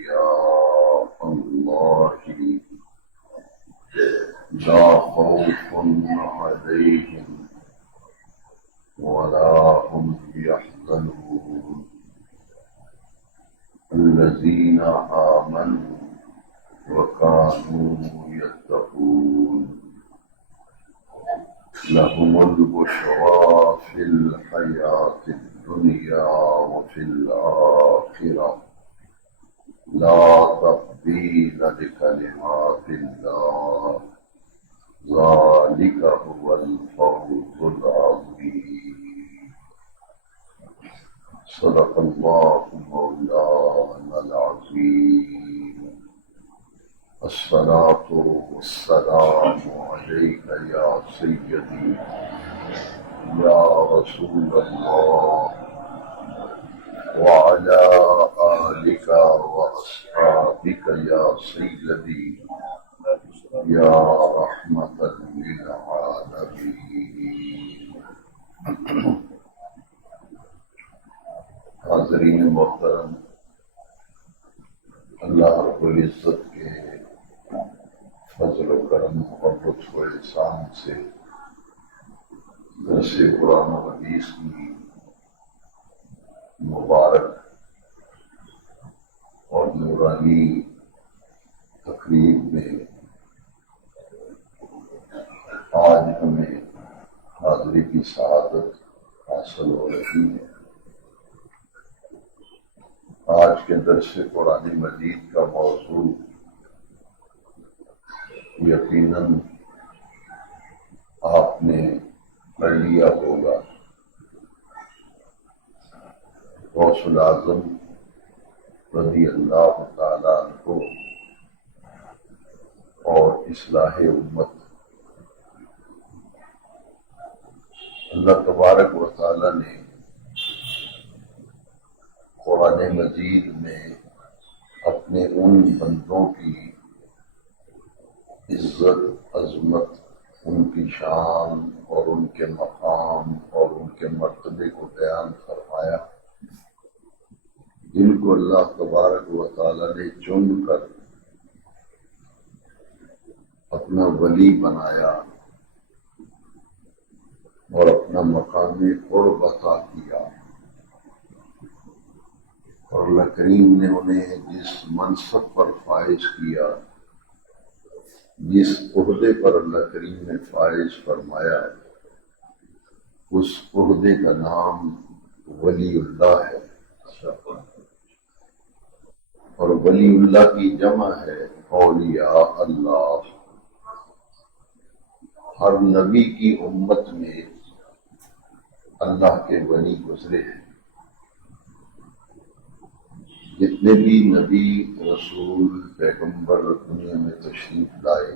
أولياء الله لا خوف عليهم ولا هم يحزنون الذين آمنوا وكانوا يتقون لهم البشرى في الحياة الدنيا وفي الآخرة لا تبديل لكلمات الله ذلك هو الفوز العظيم صدق الله مولانا العظيم الصلاة والسلام عليك يا سيدي يا رسول الله وعلى آلك وأصحابك يا سيدي يا رحمة للعالمين. حاضرین محترم، اللہ رب العزت کے فضل و کرم اور لطف و احسان سے درس قرآن و حدیث کی مبارک اور نورانی تقریب میں آج ہمیں حاضری کی سعادت حاصل ہو رہی ہے۔ آج کے درس قرآن مجید کا موضوع یقیناً آپ نے پڑھ لیا ہوگا، غوث الاعظم رضی اللہ تعالیٰ عنہ اور اصلاح امت۔ اللہ تبارک و تعالیٰ نے قرآن مجید میں اپنے ان بندوں کی عزت، عظمت، ان کی شان اور ان کے مقام اور ان کے مرتبے کو بیان فرمایا، جن کو اللہ تبارک و تعالیٰ نے چن کر اپنا ولی بنایا اور اپنا مقام قرب عطا کیا، اور اللہ کریم نے انہیں جس منصب پر فائز کیا، جس عہدے پر اللہ کریم نے فائز فرمایا، اس عہدے کا نام ولی اللہ ہے، اور ولی اللہ کی جمع ہے اولیاء اللہ۔ ہر نبی کی امت میں اللہ کے ولی گزرے ہیں، جتنے بھی نبی، رسول، پیغمبر دنیا میں تشریف لائے،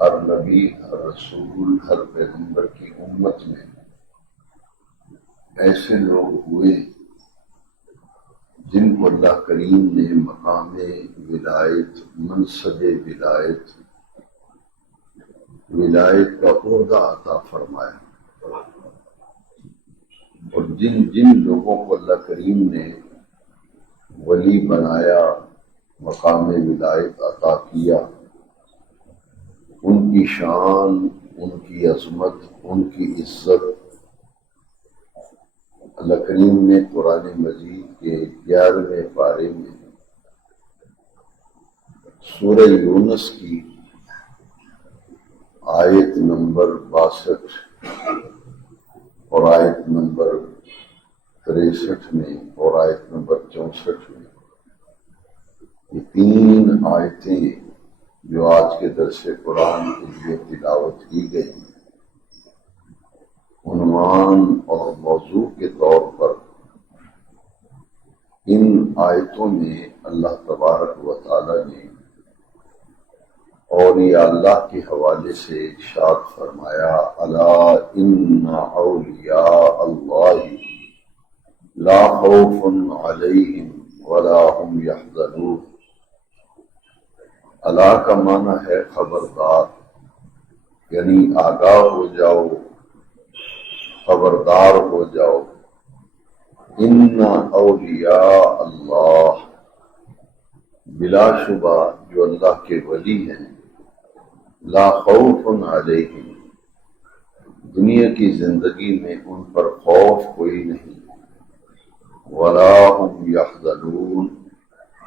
ہر نبی، ہر رسول، ہر پیغمبر کی امت میں ایسے لوگ ہوئے جن کو اللہ کریم نے مقام ولایت، منصب ولایت کا عہدہ عطا فرمایا، اور جن جن لوگوں کو اللہ کریم نے ولی بنایا، مقام ولایت عطا کیا، ان کی شان، ان کی عظمت، ان کی عزت اللہ کریم نے قرآن مجید کے 11ویں پارے میں سورہ یونس کی آیت نمبر 62 اور آیت نمبر 63 میں اور آیت نمبر 64 میں، یہ 3 آیتیں جو آج کے درس قرآن کے لیے تلاوت کی گئی، عنوان اور موضوع کے طور پر ان آیتوں میں اللہ تبارک و تعالی نے اولیاء اللہ کے حوالے سے ارشاد فرمایا، الا ان اولیاء اللہ لا خوف علیہم ولا هم یحزنون۔ الا کا معنی ہے خبردار، یعنی آگاہ ہو جاؤ، خبردار ہو جاؤ۔ ان اولیاء اللہ، بلا شبہ جو اللہ کے ولی ہیں لا خوف علیہم، دنیا کی زندگی میں ان پر خوف کوئی نہیں، ولا هم یحزنون،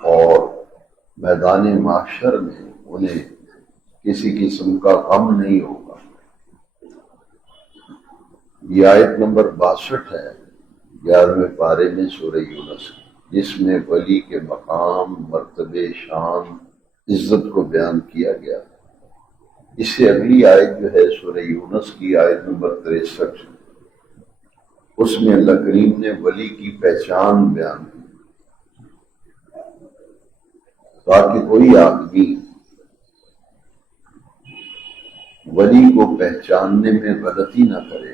اور میدان محشر میں انہیں کسی قسم کا غم نہیں ہوگا۔ یہ آیت نمبر 62 ہے 11ویں پارے میں سورہ یونس، جس میں ولی کے مقام، مرتبے، شان، عزت کو بیان کیا گیا۔ اس سے اگلی آیت جو ہے سورہ یونس کی آیت نمبر 63، اس میں اللہ کریم نے ولی کی پہچان بیان کی تاکہ کوئی آدمی ولی کو پہچاننے میں غلطی نہ کرے،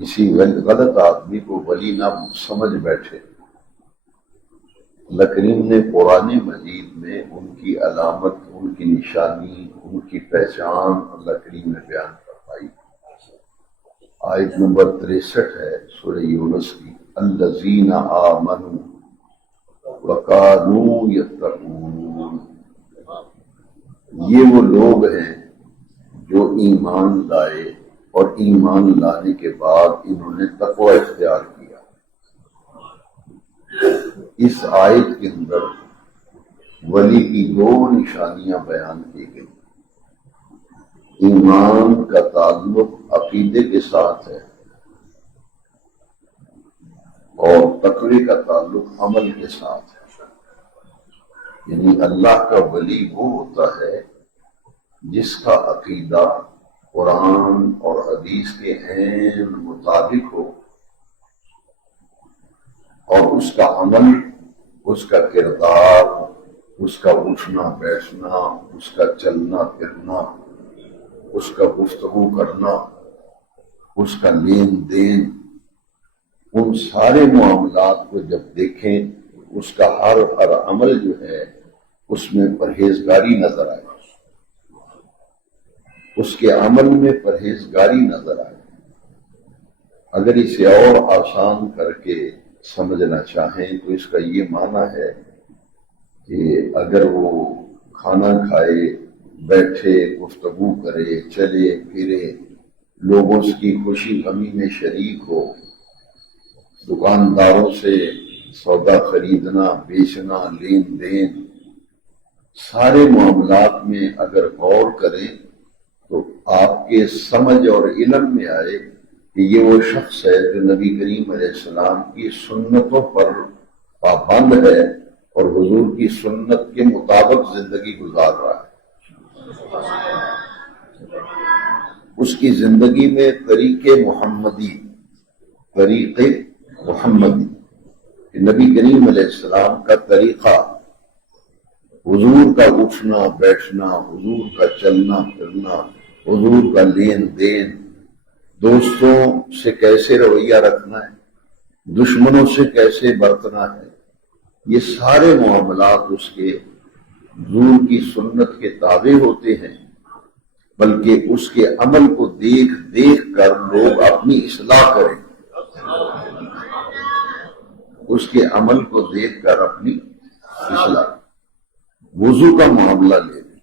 کسی غلط آدمی کو ولی نہ سمجھ بیٹھے۔ اللہ کریم نے قرآن مجید میں ان کی علامت، ان کی نشانی، ان کی پہچان اللہ کریم نے بیان فرمائی۔ آیت نمبر 63 ہے سورہ یونس کی، الذین آمنوا وکانوا یتقون، یہ وہ لوگ ہیں جو ایمان لائے اور ایمان لانے کے بعد انہوں نے تقوی اختیار کیا۔ اس آیت کے اندر ولی کی دو نشانیاں بیان کی گئی۔ ایمان کا تعلق عقیدے کے ساتھ ہے اور تقوی کا تعلق عمل کے ساتھ ہے، یعنی اللہ کا ولی وہ ہوتا ہے جس کا عقیدہ قرآن اور حدیث کے عین مطابق ہو، اور اس کا عمل، اس کا کردار، اس کا اٹھنا بیٹھنا، اس کا چلنا پھرنا، اس کا گفتگو کرنا، اس کا لین دین، ان سارے معاملات کو جب دیکھیں اس کا ہر عمل جو ہے اس میں پرہیزگاری نظر آئے، اس کے عمل میں پرہیزگاری نظر آئے۔ اگر اسے اور آسان کر کے سمجھنا چاہیں تو اس کا یہ معنی ہے کہ اگر وہ کھانا کھائے، بیٹھے، گفتگو کرے، چلے پھرے، لوگوں کی خوشی غمی میں شریک ہو، دکانداروں سے سودا خریدنا، بیچنا، لین دین، سارے معاملات میں اگر غور کریں تو آپ کے سمجھ اور علم میں آئے کہ یہ وہ شخص ہے جو نبی کریم علیہ السلام کی سنتوں پر پابند ہے اور حضور کی سنت کے مطابق زندگی گزار رہا ہے۔ اس کی زندگی میں طریقے محمدی، نبی کریم علیہ السلام کا طریقہ، حضور کا اٹھنا بیٹھنا، حضور کا چلنا پھرنا، حضور کا لین دین، دوستوں سے کیسے رویہ رکھنا ہے، دشمنوں سے کیسے برتنا ہے، یہ سارے معاملات اس کے حضور کی سنت کے تابع ہوتے ہیں، بلکہ اس کے عمل کو دیکھ دیکھ کر لوگ اپنی اصلاح کریں، اس کے عمل کو دیکھ کر اپنی اصلاح۔ وضو کا معاملہ لے لیں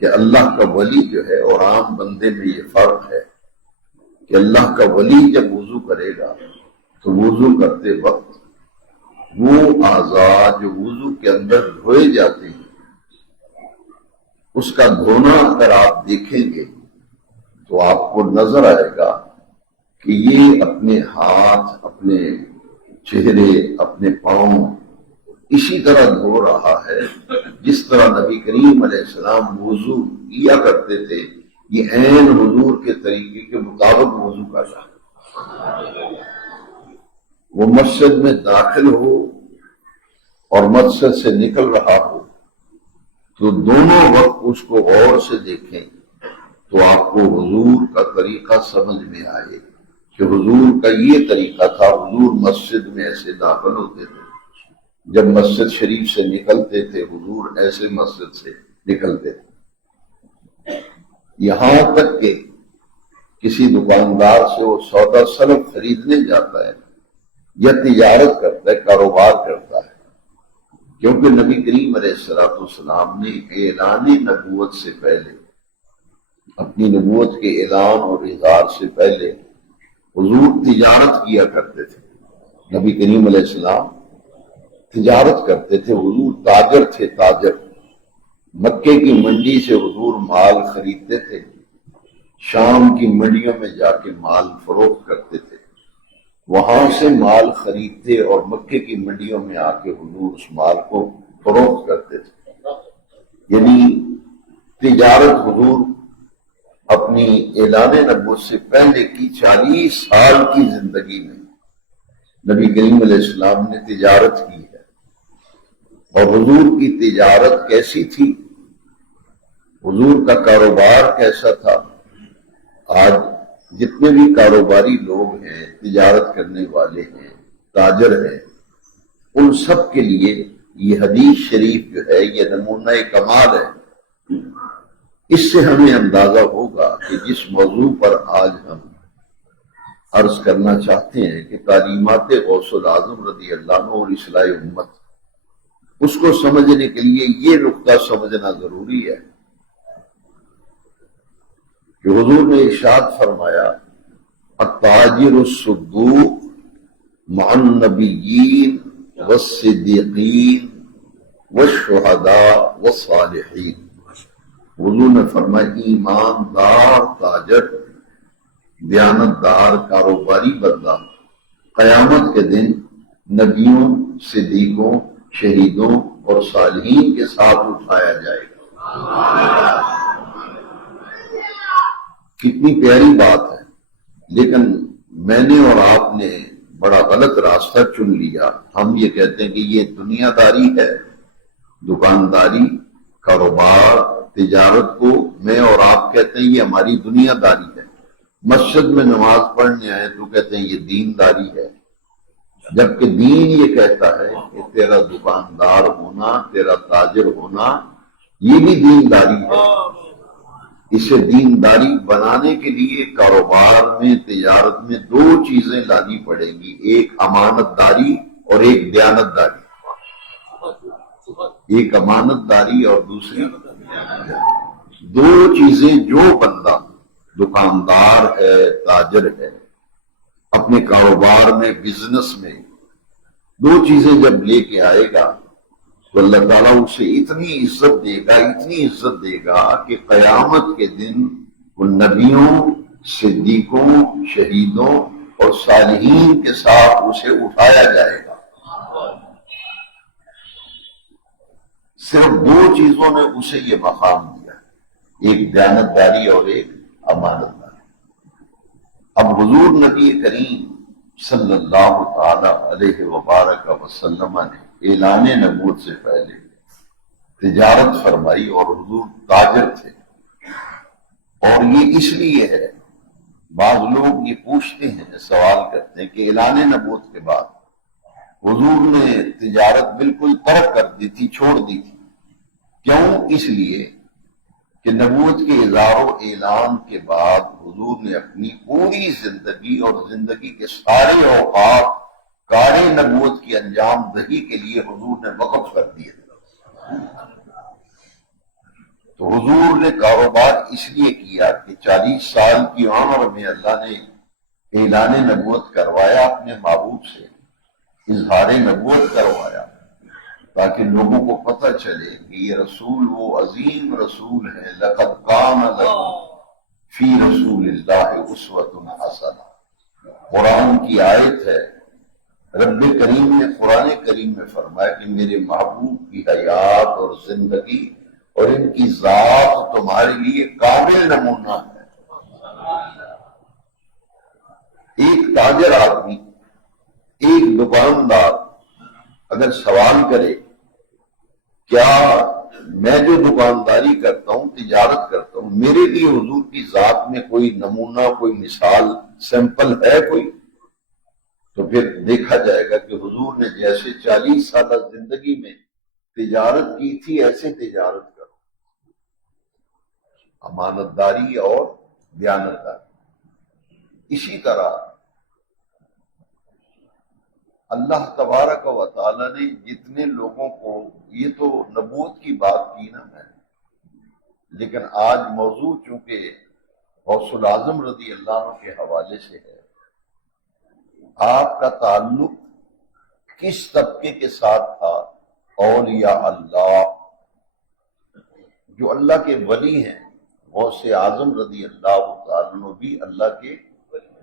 کہ اللہ کا ولی جو ہے اور عام بندے میں یہ فرق ہے کہ اللہ کا ولی جب وضو کرے گا تو وضو کرتے وقت وہ اعضاء جو وضو کے اندر دھوئے جاتے ہیں اس کا دھونا اگر آپ دیکھیں گے تو آپ کو نظر آئے گا کہ یہ اپنے ہاتھ، اپنے چہرے، اپنے پاؤں اسی طرح دھو رہا ہے جس طرح نبی کریم علیہ السلام وضو کیا کرتے تھے، یہ عین حضور کے طریقے کے مطابق وضو کر رہا ہے۔ وہ مسجد میں داخل ہو اور مسجد سے نکل رہا ہو تو دونوں وقت اس کو غور سے دیکھیں تو آپ کو حضور کا طریقہ سمجھ میں آئے کہ حضور کا یہ طریقہ تھا۔ حضور مسجد میں ایسے داخل ہوتے تھے، جب مسجد شریف سے نکلتے تھے حضور ایسے مسجد سے نکلتے تھے، یہاں تک کہ کسی دکاندار سے وہ سودا سلب خریدنے جاتا ہے یا تجارت کرتا ہے، کاروبار کرتا ہے، کیونکہ نبی کریم علیہ السلام نے اعلان نبوت سے پہلے، اپنی نبوت کے اعلان اور اظہار سے پہلے حضور تجارت کیا کرتے تھے۔ نبی کریم علیہ السلام تجارت کرتے تھے، حضور تاجر تھے، تاجر۔ مکے کی منڈی سے حضور مال خریدتے تھے، شام کی منڈیوں میں جا کے مال فروخت کرتے تھے، وہاں سے مال خریدتے اور مکے کی منڈیوں میں آ کے حضور اس مال کو فروخت کرتے تھے۔ یعنی تجارت حضور اپنی اعلان نبوت سے پہلے کی 40 سال کی زندگی میں نبی کریم علیہ السلام نے تجارت کی ہے۔ اور حضور کی تجارت کیسی تھی، حضور کا کاروبار کیسا تھا؟ آج جتنے بھی کاروباری لوگ ہیں، تجارت کرنے والے ہیں، تاجر ہیں، ان سب کے لیے یہ حدیث شریف جو ہے یہ نمونہ کمال ہے۔ اس سے ہمیں اندازہ ہوگا کہ جس موضوع پر آج ہم عرض کرنا چاہتے ہیں کہ تعلیمات غوث العظم رضی اللہ عنہ اور اصلاح امت، اس کو سمجھنے کے لیے یہ نقطہ سمجھنا ضروری ہے کہ حضور نے ارشاد فرمایا التاجر الصدوق مع النبیین والصدیقین والشہداء والصالحین۔ حضور نے فرمایا ایماندار تاجر، دیانتدار کاروباری بندہ قیامت کے دن نبیوں، صدیقوں، شہیدوں اور صالحین کے ساتھ اٹھایا جائے گا۔ کتنی پیاری بات ہے، لیکن میں نے اور آپ نے بڑا غلط راستہ چن لیا۔ ہم یہ کہتے ہیں کہ یہ دنیا داری ہے، دکانداری، کاروبار، تجارت کو میں اور آپ کہتے ہیں یہ ہماری دنیا داری ہے۔ مسجد میں نماز پڑھنے آئے تو کہتے ہیں یہ دین داری ہے، جبکہ دین یہ کہتا ہے کہ تیرا دکاندار ہونا، تیرا تاجر ہونا، یہ بھی دین داری ہے۔ اسے دینداری بنانے کے لیے کاروبار میں، تجارت میں 2 چیزیں لانی پڑیں گی، ایک امانت داری اور ایک دیانت داری۔ ایک امانت داری اور دوسری 2 چیزیں جو بندہ دکاندار ہے، تاجر ہے، اپنے کاروبار میں، بزنس میں 2 چیزیں جب لے کے آئے گا تو اللہ تعالیٰ اسے اتنی عزت دے گا، اتنی عزت دے گا کہ قیامت کے دن وہ نبیوں، صدیقوں، شہیدوں اور صالحین کے ساتھ اسے اٹھایا جائے گا۔ صرف 2 چیزوں نے اسے یہ مقام دیا، ایک دیانت داری اور ایک امانت داری۔ اب حضور نبی کریم صلی اللہ تعالی علیہ وبارک وسلم نے اعلان نبوت سے پہلے تجارت فرمائی، اور حضور تاجر تھے۔ اور یہ اس لیے ہے، بعض لوگ یہ پوچھتے ہیں، سوال کرتے ہیں کہ اعلان نبوت کے بعد حضور نے تجارت بالکل ترک کر دی تھی، چھوڑ دی تھی۔ کیوں؟ اس لیے کہ نبوت کے اظہار و اعلان کے بعد حضور نے اپنی پوری زندگی اور زندگی کے سارے اوقات کار نبوت کی انجام دہی کے لیے حضور نے وقف کر دیے۔ تو حضور نے کاروبار اس لیے کیا کہ 40 سال کی عمر میں اللہ نے اعلان نبوت کروایا، اپنے محبوب سے اظہار نبوت کروایا، تاکہ لوگوں کو پتہ چلے کہ یہ رسول وہ عظیم رسول ہے، لقد کان لکم فی رسول اللہ اسوۃ حسنہ۔ قرآن کی آیت ہے، رب کریم نے قرآن کریم میں فرمایا کہ میرے محبوب کی حیات اور زندگی اور ان کی ذات تمہارے لیے کامل نمونہ ہے۔ ایک تاجر آدمی، ایک دکاندار اگر سوال کرے کیا میں جو دکانداری کرتا ہوں، تجارت کرتا ہوں، میرے لیے حضور کی ذات میں کوئی نمونہ، کوئی مثال، سیمپل ہے کوئی؟ تو پھر دیکھا جائے گا کہ حضور نے جیسے 40 سالہ زندگی میں تجارت کی تھی، ایسے تجارت کرو، امانت داری اور دیانت داری۔ اسی طرح اللہ تبارک و تعالی نے جتنے لوگوں کو، یہ تو نبوت کی بات کی نا میں، لیکن آج موضوع چونکہ غوث الاعظم رضی اللہ عنہ کے حوالے سے ہے، آپ کا تعلق کس طبقے کے ساتھ تھا؟ اولیاء اللہ، جو اللہ کے ولی ہیں۔ غوث اعظم رضی اللہ تعالیٰ عنہ بھی اللہ کے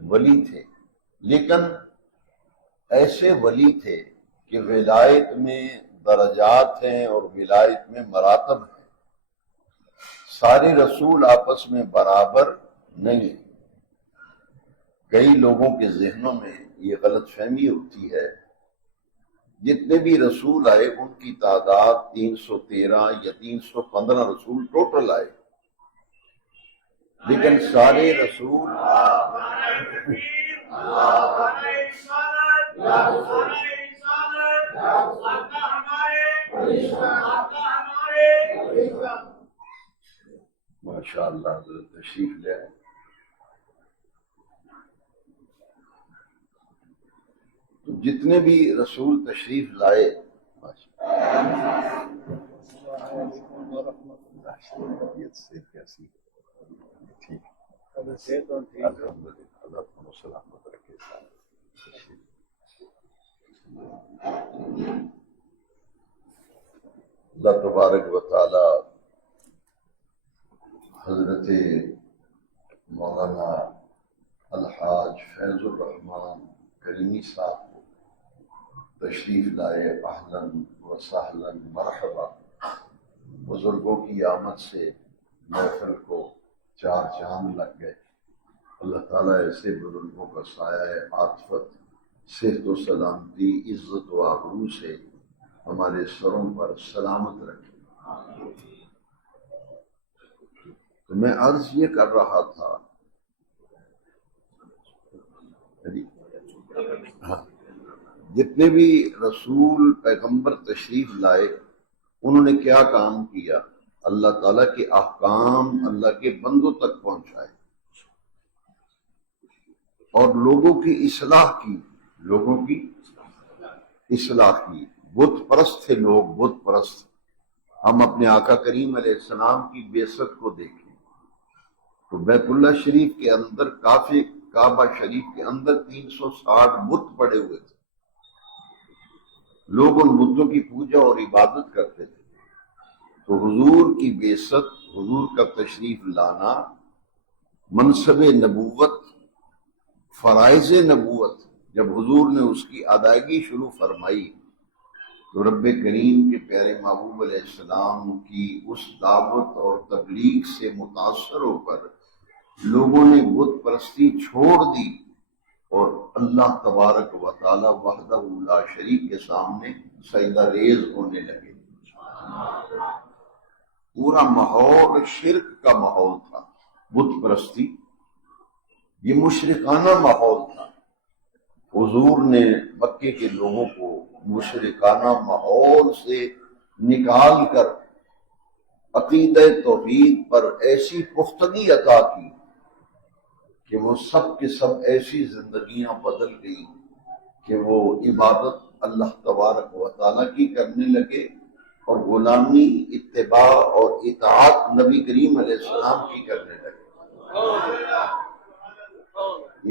ولی تھے، لیکن ایسے ولی تھے کہ ولایت میں درجات ہیں اور ولایت میں مراتب ہیں، سارے رسول آپس میں برابر نہیں ہیں۔ کئی لوگوں کے ذہنوں میں یہ غلط فہمی ہوتی ہے، جتنے بھی رسول آئے ان کی تعداد 313 یا 315 رسول ٹوٹل آئے، لیکن سارے رسول ماشاء اللہ حضرت تشریف لے آئے۔ تو جتنے بھی رسول تشریف لائے، اللہ تبارک و تعالی حضرت مولانا الحاج فیض الرحمان کریمی صاحب کو تشریف لائے، اہلاً و سہلاً مرحبا۔ بزرگوں کی آمد سے محفل کو چار چاند لگ گئے۔ اللہ تعالیٰ ایسے بزرگوں کا سایہ عاطفت، صحت و سلامتی، عزت و آبرو سے ہمارے سروں پر سلامت رکھے۔ تو میں عرض یہ کر رہا تھا، جتنے بھی رسول پیغمبر تشریف لائے انہوں نے کیا کام کیا؟ اللہ تعالیٰ کے احکام اللہ کے بندوں تک پہنچائے اور لوگوں کی اصلاح کی، لوگوں کی اصلاح کی۔ بت پرست تھے لوگ، بت پرست۔ ہم اپنے آقا کریم علیہ السلام کی بعثت کو دیکھیں تو بیت اللہ شریف کے اندر، کعبہ شریف کے اندر 360 بت پڑے ہوئے تھے۔ لوگ ان بتوں کی پوجا اور عبادت کرتے تھے۔ تو حضور کی بعثت، حضور کا تشریف لانا، منصب نبوت، فرائض نبوت، جب حضور نے اس کی ادائیگی شروع فرمائی تو رب کریم کے پیارے محبوب علیہ السلام کی اس دعوت اور تبلیغ سے متاثر ہو کر لوگوں نے بت پرستی چھوڑ دی اور اللہ تبارک و تعالی وحدہ لا شریک کے سامنے سجدہ ریز ہونے لگے۔ پورا ماحول شرک کا ماحول تھا، بت پرستی، یہ مشرکانہ ماحول تھا۔ حضور نے مکے کے لوگوں کو مشرکانہ ماحول سے نکال کر عقیدہ توحید پر ایسی پختگی عطا کی کہ وہ سب کے سب ایسی زندگیاں بدل گئی کہ وہ عبادت اللہ تبارک و تعالیٰ کی کرنے لگے اور غلامی، اتباع اور اطاعت نبی کریم علیہ السلام کی کرنے لگے۔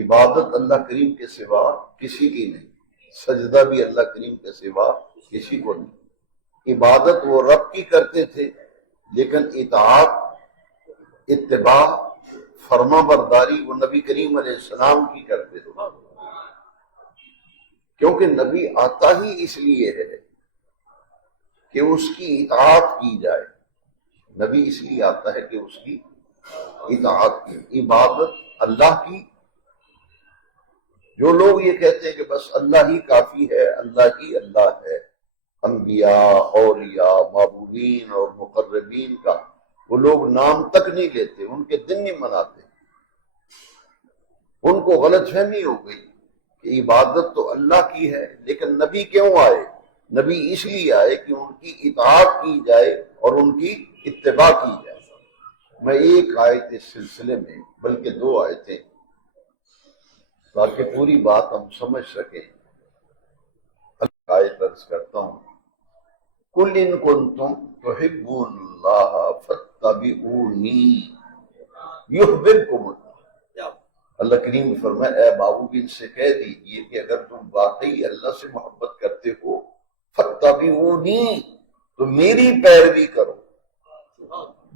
عبادت اللہ کریم کے سوا کسی کی نہیں، سجدہ بھی اللہ کریم کے سوا کسی کو نہیں۔ عبادت وہ رب کی کرتے تھے، لیکن اطاعت، اتباع، فرما برداری وہ نبی کریم علیہ السلام کی کرتے تھے، کیونکہ نبی آتا ہی اس لیے ہے کہ اس کی اطاعت کی جائے۔ نبی اس لیے آتا ہے کہ اس کی اطاعت کی، عبادت اللہ کی۔ جو لوگ یہ کہتے ہیں کہ بس اللہ ہی کافی ہے، اللہ ہی اللہ ہے، انبیاء، اولیاء، معبودین اور مقربین کا وہ لوگ نام تک نہیں لیتے، ان کے دن نہیں مناتے۔ ان کو غلط فہمی ہو گئی کہ عبادت تو اللہ کی ہے، لیکن نبی کیوں آئے؟ نبی اس لیے آئے کہ ان کی اطاعت کی جائے اور ان کی اتباع کی جائے۔ میں ایک آیت اس سلسلے میں، بلکہ دو آیتیں، تاکہ پوری بات ہم سمجھ سکیں۔ آیت عرض کرتا ہوں، قل ان کنتم تحبون اللہ فاتبعونی یحببکم اللہ۔ اللہ کریم نے فرمایا اے بابو ان سے کہہ دیجئے کہ اگر تم واقعی اللہ سے محبت کرتے ہو فاتبعونی تو میری پیروی کرو۔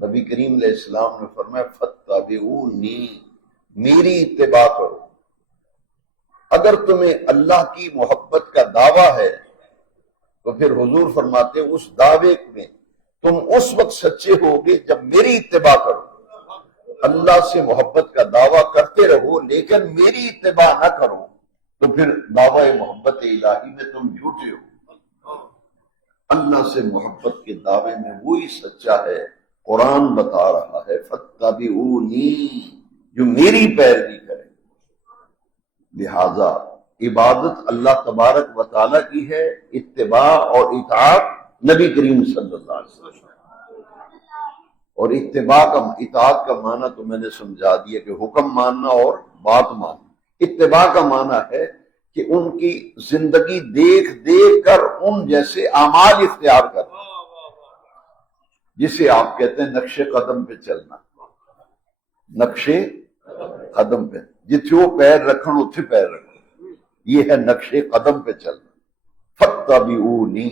نبی کریم علیہ السلام نے فرمایا فاتبعونی میری اتباع کرو۔ اگر تمہیں اللہ کی محبت کا دعویٰ ہے تو پھر حضور فرماتے ہیں اس دعوے میں تم اس وقت سچے ہوگے جب میری اتباع کرو۔ اللہ سے محبت کا دعویٰ کرتے رہو لیکن میری اتباع نہ کرو تو پھر دعوی محبت الہی میں تم جھوٹے ہو۔ اللہ سے محبت کے دعوے میں وہی سچا ہے۔ قرآن بتا رہا ہے فاتبعونی جو میری پیروی کرے۔ لہذا عبادت اللہ تبارک و تعالیٰ کی ہے، اتباع اور اطاعت نبی کریم صلی اللہ علیہ وسلم۔ اور اطاعت کا معنی تو میں نے سمجھا دیا کہ حکم ماننا اور بات ماننا۔ اتباع کا معنی ہے کہ ان کی زندگی دیکھ دیکھ کر ان جیسے اعمال اختیار کرنا، جسے آپ کہتے ہیں نقش قدم پہ چلنا۔ نقش قدم پہ جتھے پیر رکھن اتھے پیر رکھن، یہ ہے نقش قدم پہ چلنا۔ فاتبعونی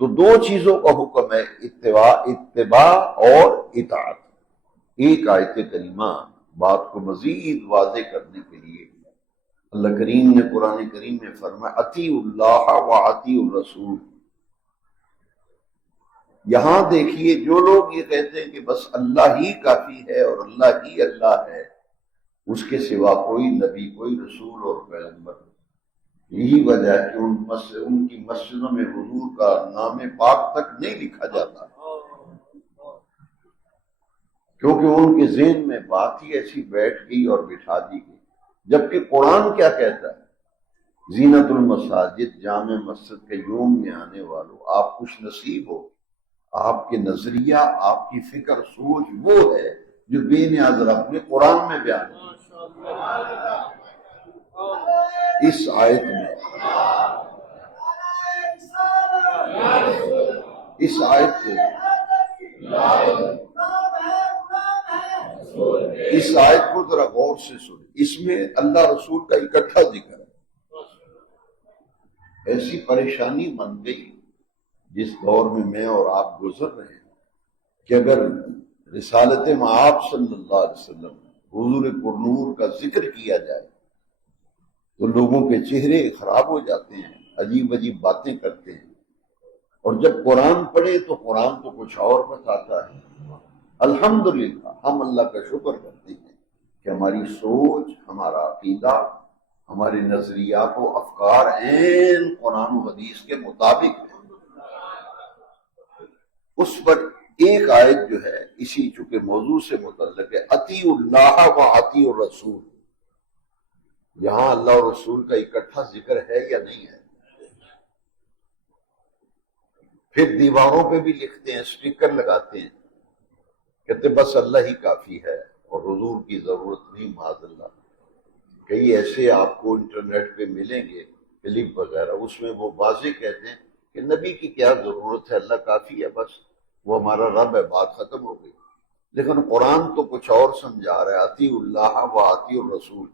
تو دو چیزوں کا حکم ہے، اتباع اور اطاعت۔ ایک آیت کریمہ بات کو مزید واضح کرنے کے لیے اللہ کریم نے قرآن کریم میں فرمایا اطیعوا اللہ واطیعوا الرسول۔ یہاں دیکھیے جو لوگ یہ کہتے ہیں کہ بس اللہ ہی کافی ہے اور اللہ ہی اللہ ہے، اس کے سوا کوئی نبی، کوئی رسول اور پیغمبر، یہی وجہ ہے کہ ان کی مسجدوں میں حضور کا نام پاک تک نہیں لکھا جاتا، کیونکہ ان کے ذہن میں بات ہی ایسی بیٹھ گئی اور بٹھا دی گئی۔ جبکہ قرآن کیا کہتا ہے؟ زینت المساجد، جامع مسجد کے یوم میں آنے والوں آپ خوش نصیب ہو، آپ کے نظریہ، آپ کی فکر سوچ وہ ہے جو بے نیاز رب نے قرآن میں بیان کی۔ اس آیت کو ذرا غور سے سنیں، اس میں اللہ رسول کا اکٹھا ذکر ہے۔ ایسی پریشانی بن گئی جس دور میں میں اور آپ گزر رہے ہیں کہ اگر رسالت مآب صلی اللہ علیہ وسلم حضور پرنور کا ذکر کیا جائے تو لوگوں کے چہرے خراب ہو جاتے ہیں، عجیب عجیب باتیں کرتے ہیں، اور جب قرآن پڑھے تو قرآن تو کچھ اور بتاتا ہے۔ الحمدللہ ہم اللہ کا شکر کرتے ہیں کہ ہماری سوچ، ہمارا عقیدہ، ہمارے نظریات و افکار عین قرآن و حدیث کے مطابق ہے۔ اس پر ایک آیت جو ہے اسی چونکہ موضوع سے متعلق ہے، اطیعوا اللہ و اطیعوا الرسول، یہاں اللہ اور رسول کا اکٹھا ذکر ہے یا نہیں ہے؟ پھر دیواروں پہ بھی لکھتے ہیں، سٹیکر لگاتے ہیں، کہتے بس اللہ ہی کافی ہے اور حضور کی ضرورت نہیں، معاذ اللہ۔ کئی ایسے آپ کو انٹرنیٹ پہ ملیں گے کلپ وغیرہ، اس میں وہ واضح کہتے ہیں کہ نبی کی کیا ضرورت ہے، اللہ کافی ہے، بس وہ ہمارا رب ہے، بات ختم ہو گئی۔ لیکن قرآن تو کچھ اور سمجھا رہا ہے، اطیعوا اللہ و اطیعوا الرسول،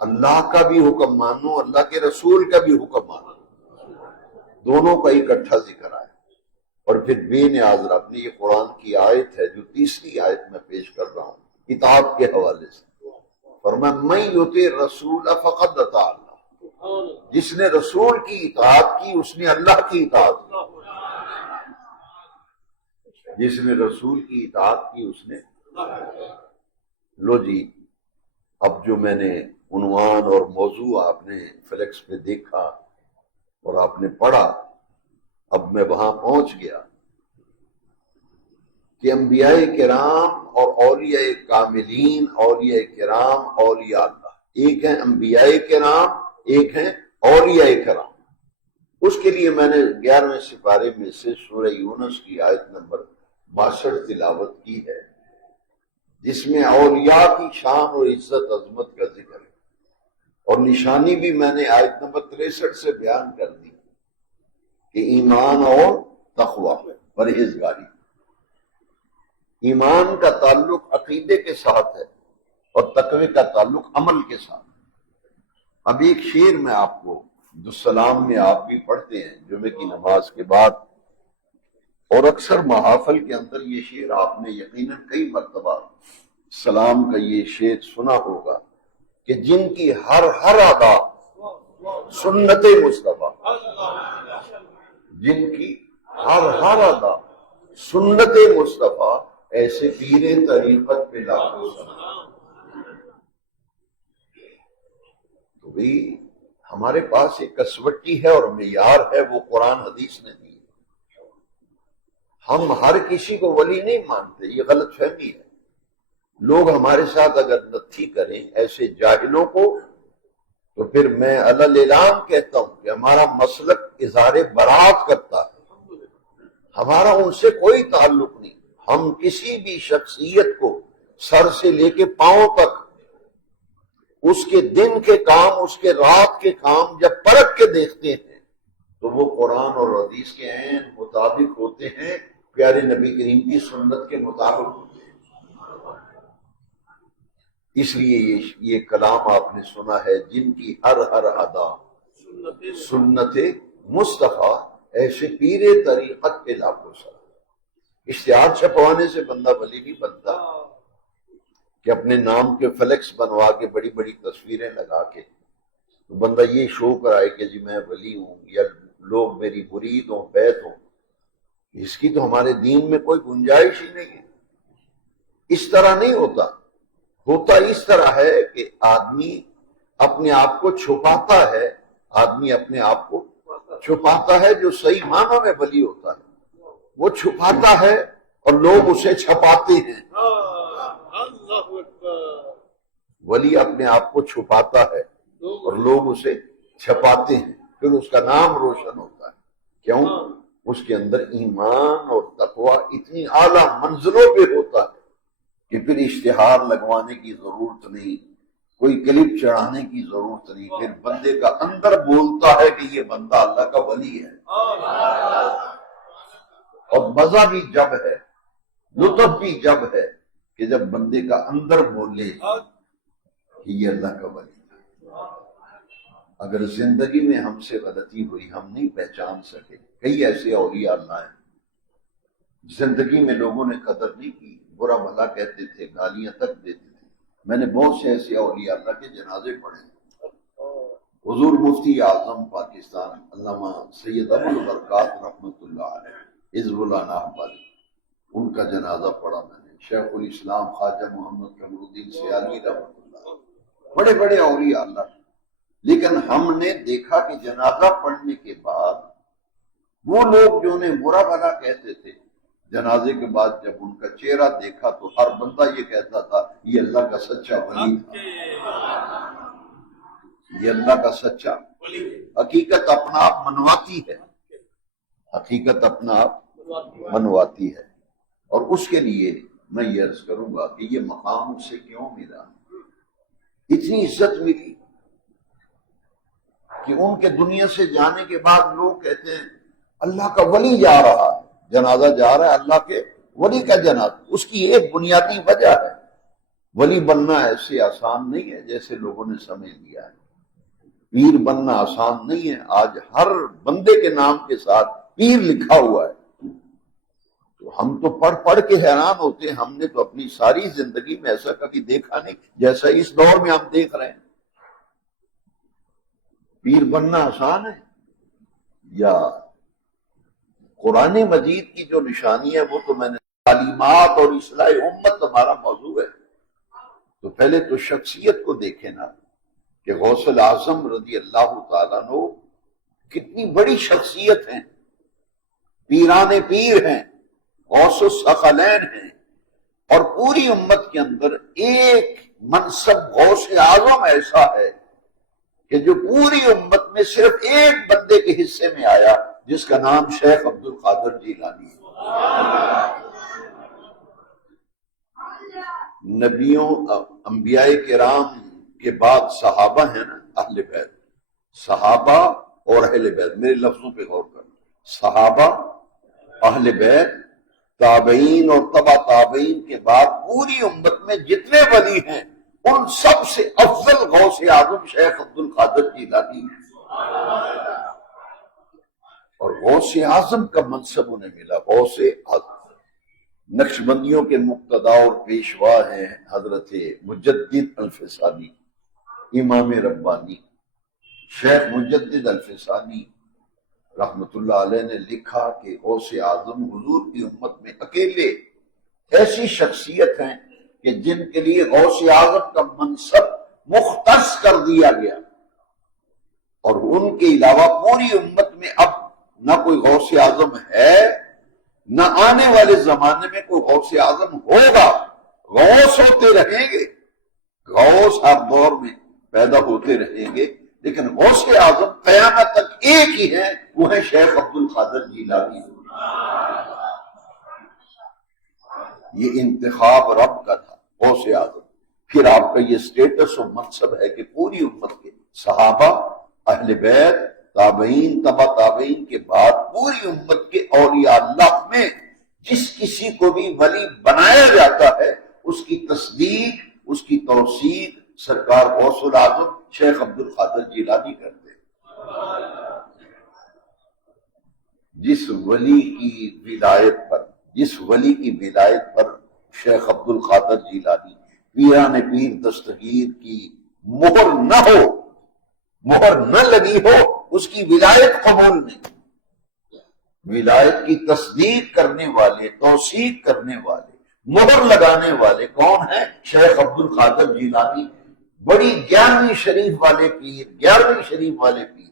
اللہ کا بھی حکم مانو، اللہ کے رسول کا بھی حکم مانو، دونوں کا اکٹھا ذکر آیا۔ اور پھر بے نیاز رب نے، یہ قرآن کی آیت ہے جو تیسری آیت میں پیش کر رہا ہوں اطاعت کے حوالے سے، فرمایا من یطع الرسول فقد اطاع اللہ، جس نے رسول کی اطاعت کی اس نے اللہ کی اطاعت کی، جس نے رسول کی اطاعت کی اس نے۔ لو جی، اب جو میں نے عنوان اور موضوع آپ نے فلیکس پہ دیکھا اور آپ نے پڑھا، اب میں وہاں پہنچ گیا کہ انبیاء کرام اور اولیاء کاملین، اولیاء کرام، اولیاء اللہ، ایک ہیں انبیاء کرام، ایک ہیں اولیاء کرام۔ اس کے لیے میں نے 11ویں سپارے میں سے سورہ یونس کی آیت نمبر 62 تلاوت کی ہے، جس میں اولیاء کی شان اور عزت عظمت کا ذکر ہے، اور نشانی بھی میں نے آیت نمبر 63 سے بیان کر دی کہ ایمان اور تقوی، پرہیزگاری۔ ایمان کا تعلق عقیدے کے ساتھ ہے اور تقوی کا تعلق عمل کے ساتھ۔ اب ایک شعر میں آپ کو جو سلام میں آپ بھی پڑھتے ہیں جمعے کی نماز کے بعد، اور اکثر محافل کے اندر یہ شعر آپ نے یقیناً کئی مرتبہ سلام کا یہ شعر سنا ہوگا کہ جن کی ہر ادا سنت مصطفیٰ، جن کی ہر ادا سنت مصطفیٰ، ایسے پیر طریقت پہ لاکھوں سلام۔ تو بھی ہمارے پاس ایک کسوٹی ہے اور معیار ہے، وہ قرآن حدیث نے دی۔ ہم ہر کسی کو ولی نہیں مانتے، یہ غلط فہمی ہے۔ لوگ ہمارے ساتھ اگر نتھی کریں ایسے جاہلوں کو، تو پھر میں علی اعلان کہتا ہوں کہ ہمارا مسلک اظہار برات کرتا ہے، ہمارا ان سے کوئی تعلق نہیں۔ ہم کسی بھی شخصیت کو سر سے لے کے پاؤں تک، اس کے دن کے کام، اس کے رات کے کام جب پرکھ کے دیکھتے ہیں تو وہ قرآن اور حدیث کے عین مطابق ہوتے ہیں، پیارے نبی کریم کی سنت کے مطابق ہوتے ہیں۔ اس لیے یہ کلام آپ نے سنا ہے، جن کی ہر ادا سنت مصطفیٰ، ایسے پیر طریقت پہ لاکھوں سلام۔ اشتہار چھپوانے سے بندہ ولی نہیں بنتا کہ اپنے نام کے فلیکس بنوا کے بڑی بڑی تصویریں لگا کے تو بندہ یہ شو کرائے کہ جی میں ولی ہوں یا لوگ میری مرید ہوں، بیعت ہوں۔ اس کی تو ہمارے دین میں کوئی گنجائش ہی نہیں ہے۔ اس طرح نہیں ہوتا، ہوتا اس طرح ہے کہ آدمی اپنے آپ کو چھپاتا ہے، آدمی اپنے آپ کو چھپاتا ہے۔ جو صحیح معنوں میں ولی ہوتا ہے وہ چھپاتا ہے اور لوگ اسے چھپاتے ہیں۔ ولی اپنے آپ کو چھپاتا ہے اور لوگ اسے چھپاتے ہیں، پھر اس کا نام روشن ہوتا ہے۔ کیوں؟ اس کے اندر ایمان اور تقوی اتنی اعلیٰ منزلوں پہ ہوتا ہے کہ پھر اشتہار لگوانے کی ضرورت نہیں، کوئی کلپ چڑھانے کی ضرورت نہیں۔ پھر بندے کا اندر بولتا ہے کہ یہ بندہ اللہ کا ولی ہے۔ اور مزہ بھی جب ہے، لطف بھی جب ہے کہ جب بندے کا اندر بولے کہ یہ اللہ کا ولی ہے۔ اگر زندگی میں ہم سے غلطی ہوئی، ہم نہیں پہچان سکے، کئی ایسے اولیاء اللہ ہیں زندگی میں لوگوں نے قدر نہیں کی، برا بھلا کہتے تھے، گالیاں تک دیتے تھے۔ میں نے بہت سے ایسے اولیاء اللہ کے جنازے پڑھے۔ حضور مفتی اعظم پاکستان علامہ سید ابو البرکات رحمۃ اللہ علیہ، حزب اللہ ناہبل، ان کا جنازہ پڑھا میں نے۔ شیخ الاسلام خواجہ محمد قمر الدین سیالی رحمۃ اللہ، بڑے بڑے اولیاء اللہ۔ لیکن ہم نے دیکھا کہ جنازہ پڑھنے کے بعد وہ لوگ جو انہیں برا بھلا کہتے تھے، جنازے کے بعد جب ان کا چہرہ دیکھا تو ہر بندہ یہ کہتا تھا یہ اللہ کا سچا ولی تھا، یہ اللہ کا سچا۔ حقیقت اپنا آپ منواتی ہے، حقیقت اپنا آپ منواتی ہے۔ اور اس کے لیے میں یہ عرض کروں گا کہ یہ مقام اس سے کیوں ملا، اتنی عزت ملی کہ ان کے دنیا سے جانے کے بعد لوگ کہتے ہیں اللہ کا ولی جا رہا ہے، جنازہ جا رہا ہے اللہ کے ولی کا جنازہ۔ اس کی ایک بنیادی وجہ ہے، ولی بننا ایسے آسان نہیں ہے جیسے لوگوں نے سمجھ لیا ہے۔ پیر بننا آسان نہیں ہے۔ آج ہر بندے کے نام کے ساتھ پیر لکھا ہوا ہے، تو ہم تو پڑھ کے حیران ہوتے ہیں۔ ہم نے تو اپنی ساری زندگی میں ایسا کبھی دیکھا نہیں جیسا اس دور میں ہم دیکھ رہے ہیں۔ پیر بننا آسان ہے یا قرآن مجید کی جو نشانی ہے وہ تو میں نے تعلیمات اور اصلاح امت ہمارا موضوع ہے، تو پہلے تو شخصیت کو دیکھیں نا کہ غوث الاعظم رضی اللہ تعالیٰ عنہ کتنی بڑی شخصیت ہیں، پیران پیر ہیں، غوث الثقلین ہیں، اور پوری امت کے اندر ایک منصب غوث اعظم ایسا ہے کہ جو پوری امت میں صرف ایک بندے کے حصے میں آیا، جس کا نام شیخ عبد القادر جیلانی ہے۔ نبیوں انبیاء کرام کے بعد صحابہ ہیں نا، اہل بیت، صحابہ اور اہل بیت، میرے لفظوں پہ غور کرنا۔ صحابہ، اہل بیت، تابعین اور تبع تابعین کے بعد پوری امت میں جتنے ولی ہیں ان سب سے افضل غوث اعظم شیخ عبد القادر جیلانی ہیں، اور غوث اعظم کا منصب انہیں ملا، غوث اعظم۔ نقشبندیوں کے مقتدا اور پیشوا ہیں حضرت مجدد الفسانی، امام ربانی شیخ مجدد الفسانی رحمت اللہ علیہ نے لکھا کہ غوث اعظم حضور کی امت میں اکیلے ایسی شخصیت ہیں کہ جن کے لیے غوث اعظم کا منصب مختص کر دیا گیا، اور ان کے علاوہ پوری امت میں اب نہ کوئی غوث اعظم ہے، نہ آنے والے زمانے میں کوئی غوث اعظم ہوگا۔ غوث ہوتے رہیں گے، غوث ہر دور میں پیدا ہوتے رہیں گے، لیکن غوث اعظم قیامت تک ایک ہی ہیں، وہ ہے شیخ عبد القادر جیلانی۔ یہ انتخاب رب کا تھا غوث اعظم۔ پھر آپ کا یہ سٹیٹس و منصب ہے کہ پوری امت کے صحابہ، اہل بیت، تابعین، تبع تابعین کے بعد پوری امت کے اولیاء اللہ میں جس کسی کو بھی ولی بنایا جاتا ہے اس کی تصدیق، اس کی توثیق سرکار غوث الاعظم شیخ عبد القادر جیلانی کرتے ہیں۔ جس ولی کی ولایت پر شیخ عبد القادر جیلانی پیران پیر دستگیر کی مہر نہ لگی ہو، اس کی ولایت قبول نہیں۔ ولایت کی تصدیق کرنے والے، توثیق کرنے والے، مہر لگانے والے کون ہیں؟ شیخ عبد القادر جیلانی، بڑی 11ویں شریف والے پیر۔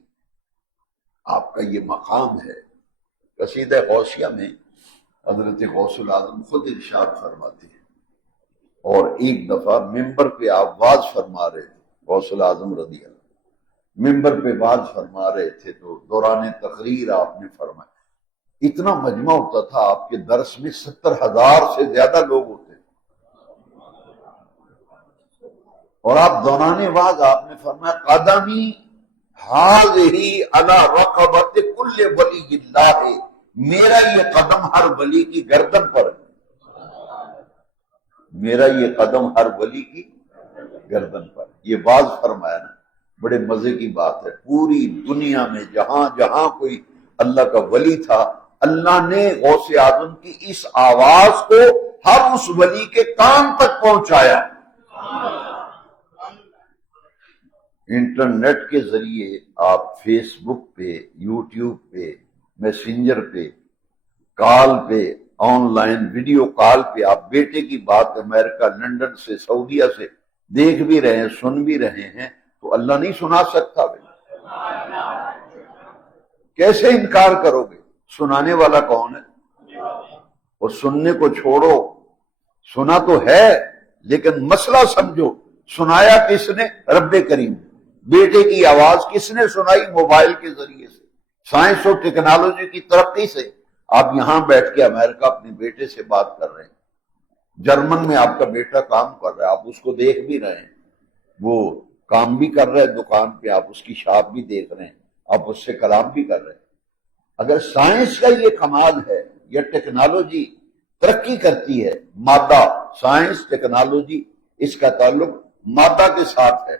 آپ کا یہ مقام ہے۔ قصیدہ غوثیہ میں حضرت غوث الاعظم خود ارشاد فرماتے ہیں، اور ایک دفعہ ممبر پہ آپ واز فرما رہے تھے، غوث الاعظم رضی اللہ ممبر پہ واز فرما رہے تھے، تو دوران تقریر آپ نے فرمایا، اتنا مجمع ہوتا تھا آپ کے درس میں، 70,000 سے زیادہ لوگ ہوتے تھے، اور آپ دوران واز آپ نے فرمایا قدمی ہذہ علی رقبۃ کل ولی اللہ، میرا یہ قدم ہر ولی کی گردن پر ہے، میرا یہ قدم ہر ولی کی گردن پر۔ یہ واز فرمایا نا، بڑے مزے کی بات ہے، پوری دنیا میں جہاں جہاں کوئی اللہ کا ولی تھا، اللہ نے غوث اعظم کی اس آواز کو ہر اس ولی کے کان تک پہنچایا۔ انٹرنیٹ کے ذریعے آپ فیس بک پہ، یوٹیوب پہ، میسنجر پہ، کال پہ، آن لائن ویڈیو کال پہ آپ بیٹے کی بات امریکہ، لندن سے، سعودیہ سے دیکھ بھی رہے ہیں، سن بھی رہے ہیں، تو اللہ نہیں سنا سکتا بھائی؟ کیسے انکار کرو گے؟ سنانے والا کون ہے؟ اور سننے کو چھوڑو، سنا تو ہے لیکن مسئلہ سمجھو، سنایا کس نے؟ رب کریم۔ بیٹے کی آواز کس نے سنائی؟ موبائل کے ذریعے سے، سائنس اور ٹیکنالوجی کی ترقی سے۔ آپ یہاں بیٹھ کے امریکہ اپنے بیٹے سے بات کر رہے ہیں، جرمن میں آپ کا بیٹا کام کر رہا ہے، آپ اس کو دیکھ بھی رہے ہیں، وہ کام بھی کر رہے ہیں دکان پہ، آپ اس کی شاپ بھی دیکھ رہے ہیں، آپ اس سے کلام بھی کر رہے ہیں۔ اگر سائنس کا یہ کمال ہے یا ٹیکنالوجی ترقی کرتی ہے، مادہ، سائنس، ٹیکنالوجی، اس کا تعلق مادہ کے ساتھ ہے،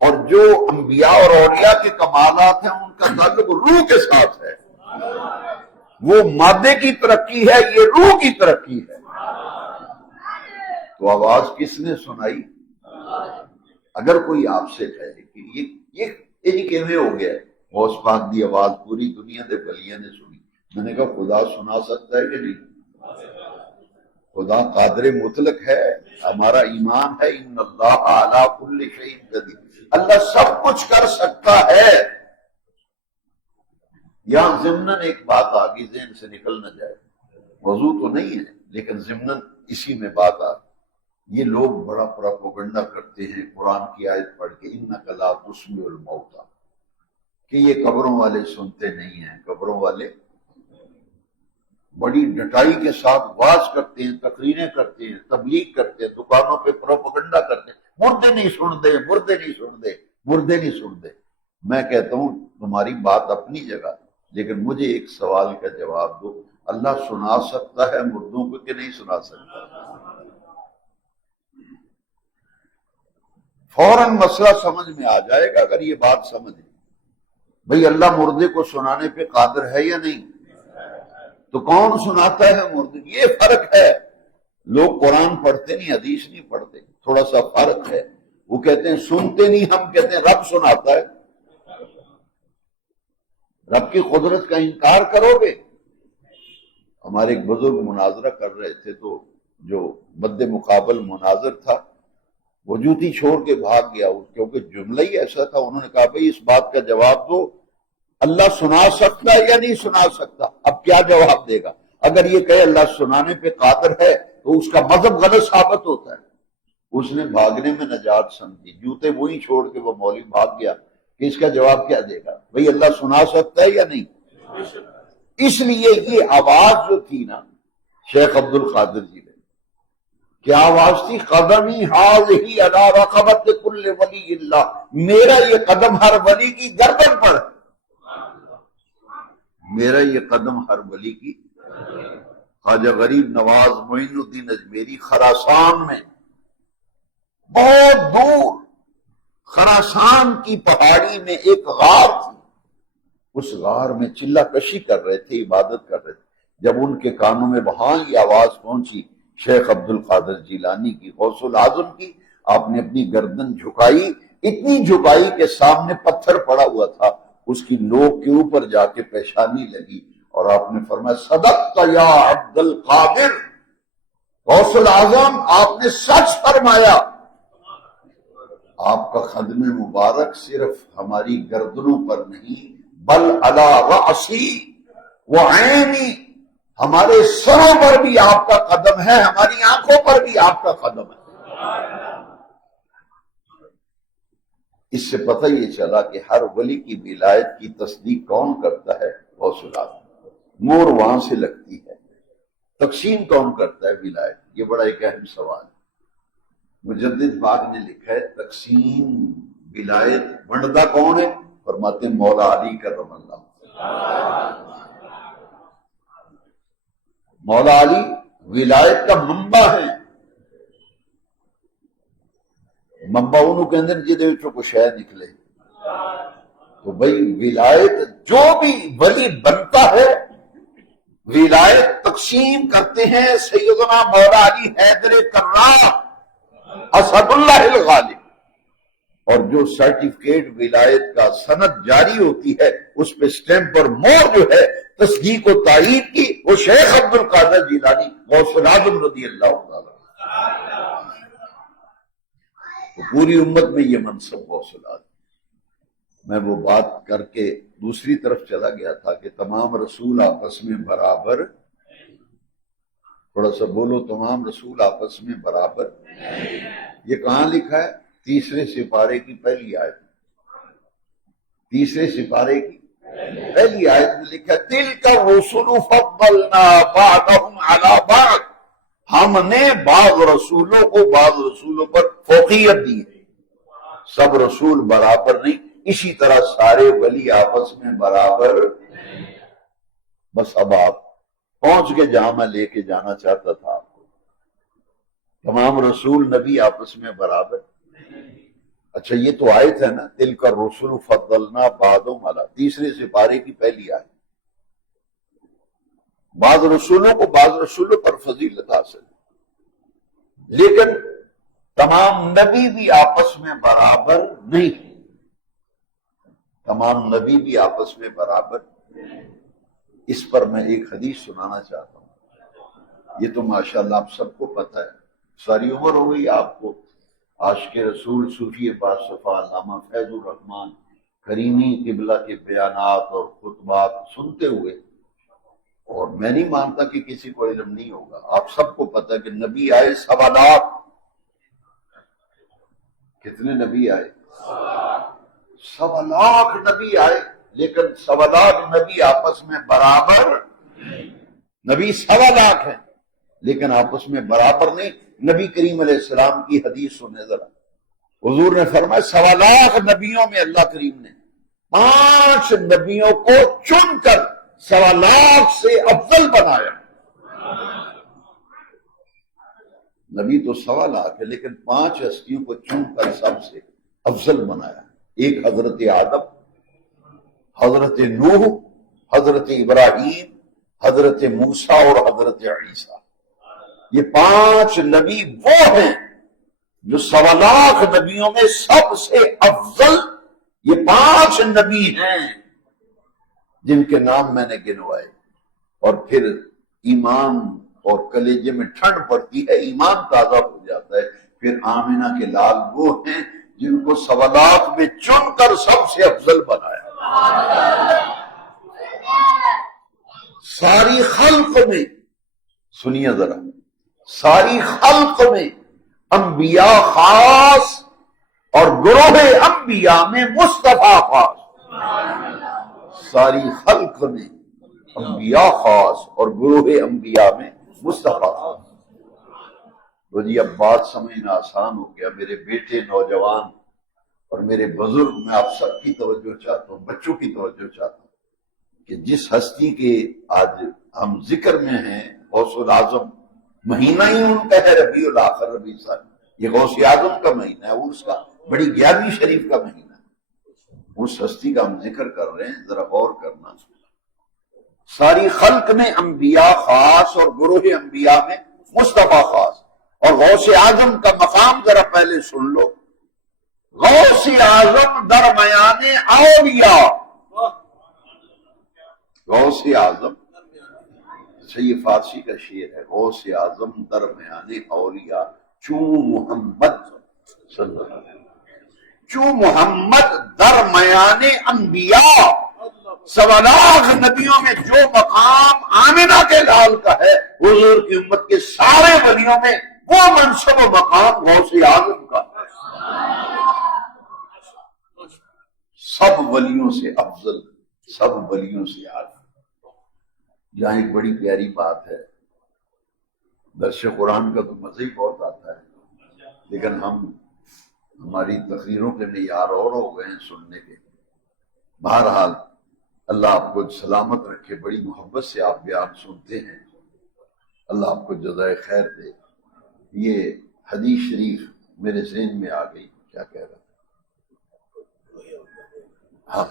اور جو انبیاء اور اولیاء کے کمالات ہیں ان کا تعلق روح کے ساتھ ہے۔ وہ مادے کی ترقی ہے، یہ روح کی ترقی ہے۔ تو آواز کس نے سنائی؟ اگر کوئی آپ سے کہے کہ یہ کیویں ہو گیا ہے، غوث پاک دی آواز پوری دنیا دے ولیاں نے سنی، میں نے کہا خدا سنا سکتا ہے کہ نہیں؟ خدا قادر مطلق ہے، ہمارا ایمان ہے ان اللہ علی کل شیء قدیر، اللہ سب کچھ کر سکتا ہے۔ یہاں ضمناً ایک بات آگی، ذہن سے نکل نہ جائے، وضو تو نہیں ہے لیکن ضمناً اسی میں بات آ، یہ لوگ بڑا پروپیگنڈا کرتے ہیں قرآن کی آیت پڑھ کے، انک لا تسمع الموتیٰ، کہ یہ قبروں والے سنتے نہیں ہیں۔ قبروں والے بڑی ڈٹائی کے ساتھ واز کرتے ہیں، تقریریں کرتے ہیں، تبلیغ کرتے ہیں، دکانوں پہ پروپیگنڈا کرتے ہیں، مردے نہیں سن دے، مردے نہیں سن دے، مردے نہیں سن دے۔ میں کہتا ہوں تمہاری بات اپنی جگہ، لیکن مجھے ایک سوال کا جواب دو، اللہ سنا سکتا ہے مردوں کو کہ نہیں سنا سکتا؟ فوراً مسئلہ سمجھ میں آ جائے گا اگر یہ بات سمجھ لیں۔ بھئی اللہ مردے کو سنانے پہ قادر ہے یا نہیں؟ تو کون سناتا ہے مردے؟ یہ فرق ہے۔ لوگ قرآن پڑھتے نہیں، حدیث نہیں پڑھتے، تھوڑا سا فرق ہے۔ وہ کہتے ہیں سنتے نہیں، ہم کہتے ہیں رب سناتا ہے۔ رب کی قدرت کا انکار کرو گے؟ ہمارے ایک بزرگ مناظرہ کر رہے تھے، تو جو مد مقابل مناظر تھا وہ جوتی چھوڑ کے بھاگ گیا، کیونکہ جملہ ہی ایسا تھا۔ انہوں نے کہا بھئی اس بات کا جواب دو، اللہ سنا سکتا ہے یا نہیں سنا سکتا؟ اب کیا جواب دے گا؟ اگر یہ کہے اللہ سنانے پہ قادر ہے تو اس کا مذہب غلط ثابت ہوتا ہے۔ اس نے بھاگنے میں نجات سمجھی، جوتے وہی چھوڑ کے وہ مولوی بھاگ گیا کہ اس کا جواب کیا دے گا؟ بھئی اللہ سنا سکتا ہے یا نہیں؟ اس لیے یہ آواز جو تھی نا شیخ عبد القادر جی نے، کیا آواز تھی؟ قدمی ہاذہی علی رقبۃ کل ولی اللہ، میرا یہ قدم ہر ولی کی گردن پر، میرا یہ قدم ہر ولی کی۔ خواجہ غریب نواز معین الدین اجمیری خراسان میں، بہت دور خراسان کی پہاڑی میں ایک غار تھی، اس غار میں چلہ کشی کر رہے تھے، عبادت کر رہے تھے۔ جب ان کے کانوں میں وہاں یہ آواز پہنچی شیخ عبد القادر جیلانی کی، غوث العظم کی، آپ نے اپنی گردن جھکائی، اتنی جھکائی کہ سامنے پتھر پڑا ہوا تھا، اس کی نوک کے اوپر جا کے پیشانی لگی، اور آپ نے فرمایا صدقت یا عبد القادر، غوث العظم آپ نے سچ فرمایا۔ آپ کا خدم مبارک صرف ہماری گردنوں پر نہیں بل علی رأسی وعینی، ہمارے سروں پر بھی آپ کا قدم ہے، ہماری آنکھوں پر بھی آپ کا قدم ہے۔ اس سے پتہ یہ چلا کہ ہر ولی کی ولایت کی تصدیق کون کرتا ہے؟ غوث العظم۔ مور وہاں سے لگتی ہے۔ تقسیم کون کرتا ہے ولایت؟ یہ بڑا ایک اہم سوال ہے۔ مجدد پاک نے لکھا ہے تقسیم ولایت ونڈتا کون ہے؟ فرماتے ہیں مولا علی کرم اللہ۔ مولا علی ولایت کا منبع ہے۔ منبع انہوں کے اندر جدے کو شے نکلے، تو بھئی ولایت جو بھی ولی بنتا ہے ولایت تقسیم کرتے ہیں سیدنا مولا علی حیدر کرار اسد اللہ الغالب، اور جو سرٹیفکیٹ ولایت کا سند جاری ہوتی ہے اس پہ سٹیمپ اور مہر جو ہے تصدیق و تائید کی، وہ شیخ عبد القادر جیلانی غوث العظم رضی اللہ تعالی۔ تو پوری امت میں یہ منصب غوث العظم۔ میں وہ بات کر کے دوسری طرف چلا گیا تھا کہ تمام رسول آپس میں برابر، تھوڑا سا بولو، تمام رسول آپس میں برابر۔ یہ کہاں لکھا ہے؟ تیسرے سپارے کی پہلی آیت، تیسرے سپارے کی پہلی آیت میں لکھا تِلْكَ الرُّسُلُ فَضَّلْنَا بَعْضَهُمْ عَلَى بَعْضٍ، ہم نے بعض رسولوں کو بعض رسولوں پر فوقیت دی ہے۔ سب رسول برابر نہیں، اسی طرح سارے ولی آپس میں برابر۔ بس اب آپ پہنچ کے جہاں میں لے کے جانا چاہتا تھا آپ کو، تمام رسول نبی آپس میں برابر۔ اچھا یہ تو آیت ہے نا، تِلْكَ الرُّسُلُ فَضَّلْنَا بَعْضَهُمْ عَلَى، تیسرے سپارے کی پہلی آیت۔ بعض رسولوں کو بعض رسولوں پر فضیلت حاصل ہے، لیکن تمام نبی بھی آپس میں برابر نہیں، تمام نبی بھی آپس میں برابر۔ اس پر میں ایک حدیث سنانا چاہتا ہوں۔ یہ تو ماشاءاللہ آپ سب کو پتہ ہے، ساری عمر ہو گئی آپ کو عاشق رسول صوفی باصفا علامہ فیض الرحمن کریمی قبلہ کے بیانات اور خطبات سنتے ہوئے، اور میں نہیں مانتا کہ کسی کو علم نہیں ہوگا۔ آپ سب کو پتہ ہے کہ نبی آئے 1.25 لاکھ۔ کتنے نبی آئے؟ 1.25 لاکھ نبی آئے، لیکن 1.25 لاکھ نبی آپس میں برابر۔ نبی 1.25 لاکھ ہیں لیکن آپس میں برابر نہیں۔ نبی کریم علیہ السلام کی حدیث سنیں ذرا، حضور نے فرمایا 1.25 لاکھ نبیوں میں اللہ کریم نے 5 نبیوں کو چن کر 1.25 لاکھ سے افضل بنایا. نبی تو 1.25 لاکھ ہے لیکن 5 ہستیوں کو چن کر سب سے افضل بنایا. ایک حضرت آدم، حضرت نوح، حضرت ابراہیم، حضرت موسیٰ اور حضرت عیسیٰ. یہ 5 نبی وہ ہیں جو 1.25 لاکھ نبیوں میں سب سے افضل. یہ 5 نبی ہیں جن کے نام میں نے گنوائے. اور پھر ایمان اور کلیجے میں ٹھنڈ پڑتی ہے، ایمان تازہ ہو جاتا ہے. پھر آمنہ کے لال وہ ہیں جن کو 1.25 لاکھ میں چن کر سب سے افضل بنایا. ساری خلق میں، سنیے ذرا، ساری خلق میں انبیاء خاص اور گروہ انبیاء میں مصطفیٰ خاص. ساری خلق میں انبیاء خاص اور گروہ انبیاء میں مصطفیٰ خاص. تو جی اب بات سمجھنا آسان ہو گیا. میرے بیٹے نوجوان اور میرے بزرگ، میں آپ سب کی توجہ چاہتا ہوں، بچوں کی توجہ چاہتا ہوں کہ جس ہستی کے آج ہم ذکر میں ہیں، غوث العظم، مہینہ ہی ان کا ہے ربیع الاخر، ربیع ثانی. یہ غوث اعظم کا مہینہ ہے، اس کا بڑی 11ویں شریف کا مہینہ ہے. اس ہستی کا ہم ذکر کر رہے ہیں، ذرا غور کرنا. ساری خلق میں انبیاء خاص اور گروہ انبیاء میں مصطفیٰ خاص. اور غوث اعظم کا مقام ذرا پہلے سن لو. غوث اعظم درمیان اولیاء. غوث اعظم، یہ فارسی کا شعر ہے. غوث اعظم درمیان اولیاء، چوں محمد صلی اللہ علیہ وسلم، چوں محمد درمیان انبیاء. 1.25 لاکھ نبیوں میں جو مقام آمنہ کے لال کا ہے، حضور کی امت کے سارے ولیوں میں وہ منصب و مقام غوث اعظم کا. سب ولیوں سے افضل، سب ولیوں سے اعلیٰ. یہاں ایک بڑی پیاری بات ہے. درس قرآن کا تو مزہ ہی بہت آتا ہے، لیکن ہماری تقریروں کے معیار اور ہو گئے ہیں سننے کے. بہرحال اللہ آپ کو سلامت رکھے. بڑی محبت سے آپ بیان سنتے ہیں، اللہ آپ کو جزائے خیر دے. یہ حدیث شریف میرے ذہن میں آ گئی. کیا کہہ رہا ہاں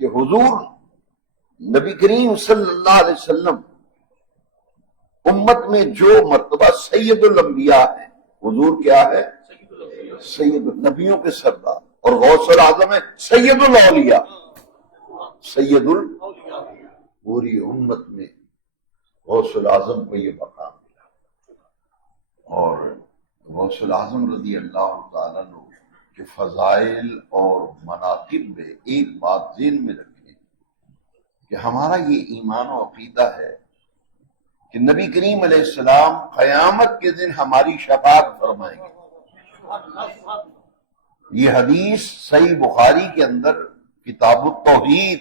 کہ حضور نبی کریم صلی اللہ علیہ وسلم امت میں جو مرتبہ سید الانبیاء ہے، حضور کیا ہے؟ سید النبیوں کے سردار. اور غوث العظم ہے سید الاولیاء. سید پوری امت میں غوث العظم کو یہ مقام ملا. اور غوث العظم رضی اللہ تعالیٰ عنہ کے فضائل اور مناقب میں ایک بات ذہن میں رکھیں کہ ہمارا یہ ایمان و عقیدہ ہے کہ نبی کریم علیہ السلام قیامت کے دن ہماری شفاعت فرمائیں گے. یہ حدیث صحیح بخاری کے اندر کتاب التوحید،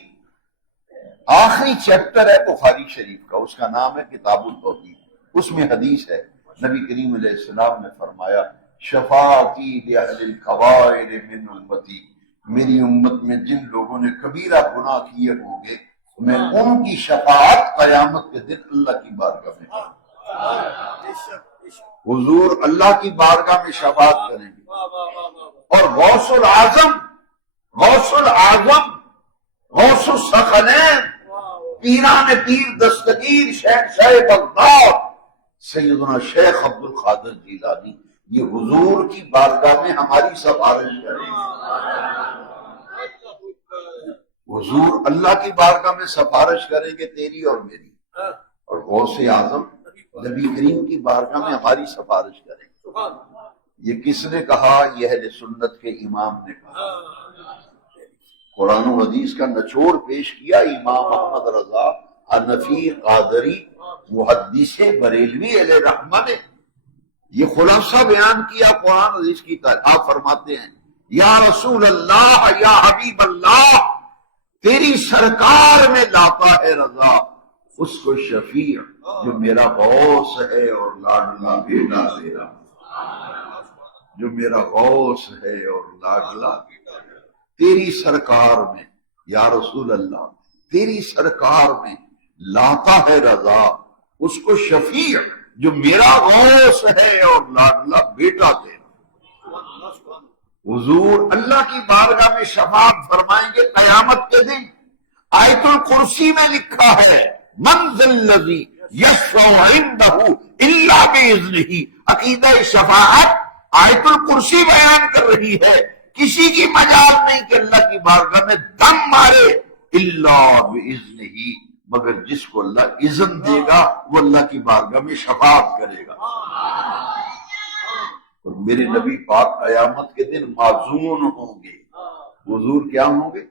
آخری چیپٹر ہے بخاری شریف کا، اس کا نام ہے کتاب التوحید. اس میں حدیث ہے، نبی کریم علیہ السلام نے فرمایا شفاعتی لأہل الکبائر من امتی، میری امت میں جن لوگوں نے کبیرہ گناہ کیے ہوں گے میں ان کی شفاعت قیامت کے دن اللہ کی بارگاہ میں حضور اللہ کی بارگاہ میں شفاعت کریں گے. اور غوث العظم، غوث العظم، غوث الثقلین، پیران پیر دستگیر شہنشاہ بغداد سیدنا شیخ عبد القادر جیلانی، یہ حضور کی بارگاہ میں ہماری سفارش کریں گے. حضور اللہ کی بارگاہ میں سفارش کریں گے تیری اور میری. اور غوث اعظم نبی کریم کی بارگاہ میں ہماری سفارش کریں گے. یہ کس نے کہا؟ یہ اہل سنت کے امام نے کہا. قرآن و حدیث کا نچوڑ پیش کیا امام احمد رضا حنفی قادری محدث بریلوی علیہ رحمہ نے. یہ خلاصہ بیان کیا قرآن حدیث کی طرح. آپ فرماتے ہیں یا رسول اللہ، یا حبیب اللہ، تیری سرکار میں لاتا ہے رضا اس کو شفیع جو میرا غوث ہے اور لاڈلا بیٹا تیرا، جو میرا غوث ہے اور لاڈلا تیری سرکار میں یا رسول اللہ تیری سرکار میں لاتا ہے رضا اس کو شفیع جو میرا غوث ہے اور لاڈلا بیٹا تیرا۔ حضور اللہ کی بارگاہ میں شفاعت فرمائیں گے قیامت کے دن۔ آیت الکرسی میں لکھا ہے من ذا الذی یشفع عندہ الا باذنہ۔ عقیدہ شفاعت آیت الکرسی بیان کر رہی ہے، کسی کی مجال نہیں کہ اللہ کی بارگاہ میں دم مارے الا باذنہ، مگر جس کو اللہ اذن دے گا وہ اللہ کی بارگاہ میں شفاعت کرے گا۔ اور میرے نبی پاک قیامت کے دن معزون ہوں گے۔ حضور کیا ہوں گے؟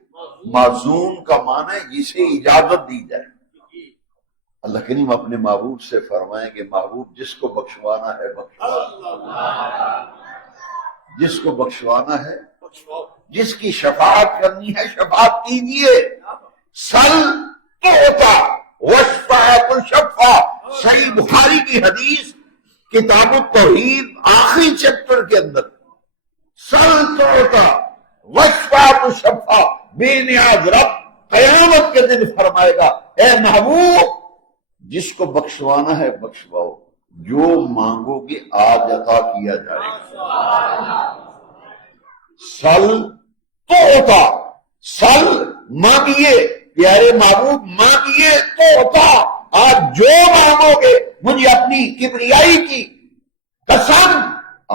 معزون کا معنی ہے جسے اجازت دی جائے۔ اللہ کریم اپنے محبوب سے فرمائیں کہ محبوب جس کو بخشوانا ہے بخشوانا، جس کو بخشوانا ہے، جس کی شفاعت کرنی ہے شفاعت کیجیے۔ سل توتا وشفع تشفع، صحیح بخاری کی حدیث کتاب التوحید آخری چیپٹر کے اندر، سل توتا وشفع تشفع، بے نیاز رب قیامت کے دن فرمائے گا اے محبوب جس کو بخشوانا ہے بخشواؤ، جو مانگو گے آج عطا کیا جائے گا۔ سل تو ہوتا، سل مانگیے پیارے محبوب، مانگیے تو ہوتا، آج جو مانگو گے، مجھے اپنی کبریائی کی قسم،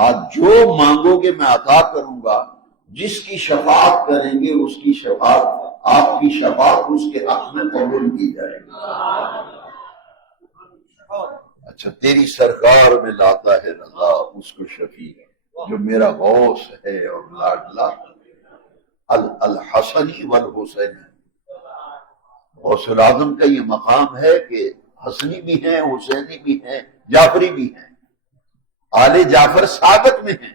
آج جو مانگو گے میں عطا کروں گا۔ جس کی شفاعت کریں گے اس کی شفاعت، آپ کی شفاعت اس کے حق میں قبول کی جائے گی۔ اچھا تیری سرکار میں لاتا ہے رضا اس کو شفیع جو میرا غوث ہے اور لاڈلا الحسنی والحسینی۔ غوث العظم کا یہ مقام ہے کہ حسنی بھی ہیں، حسینی بھی ہیں، جعفری بھی ہیں، آل جعفر سابق میں ہیں۔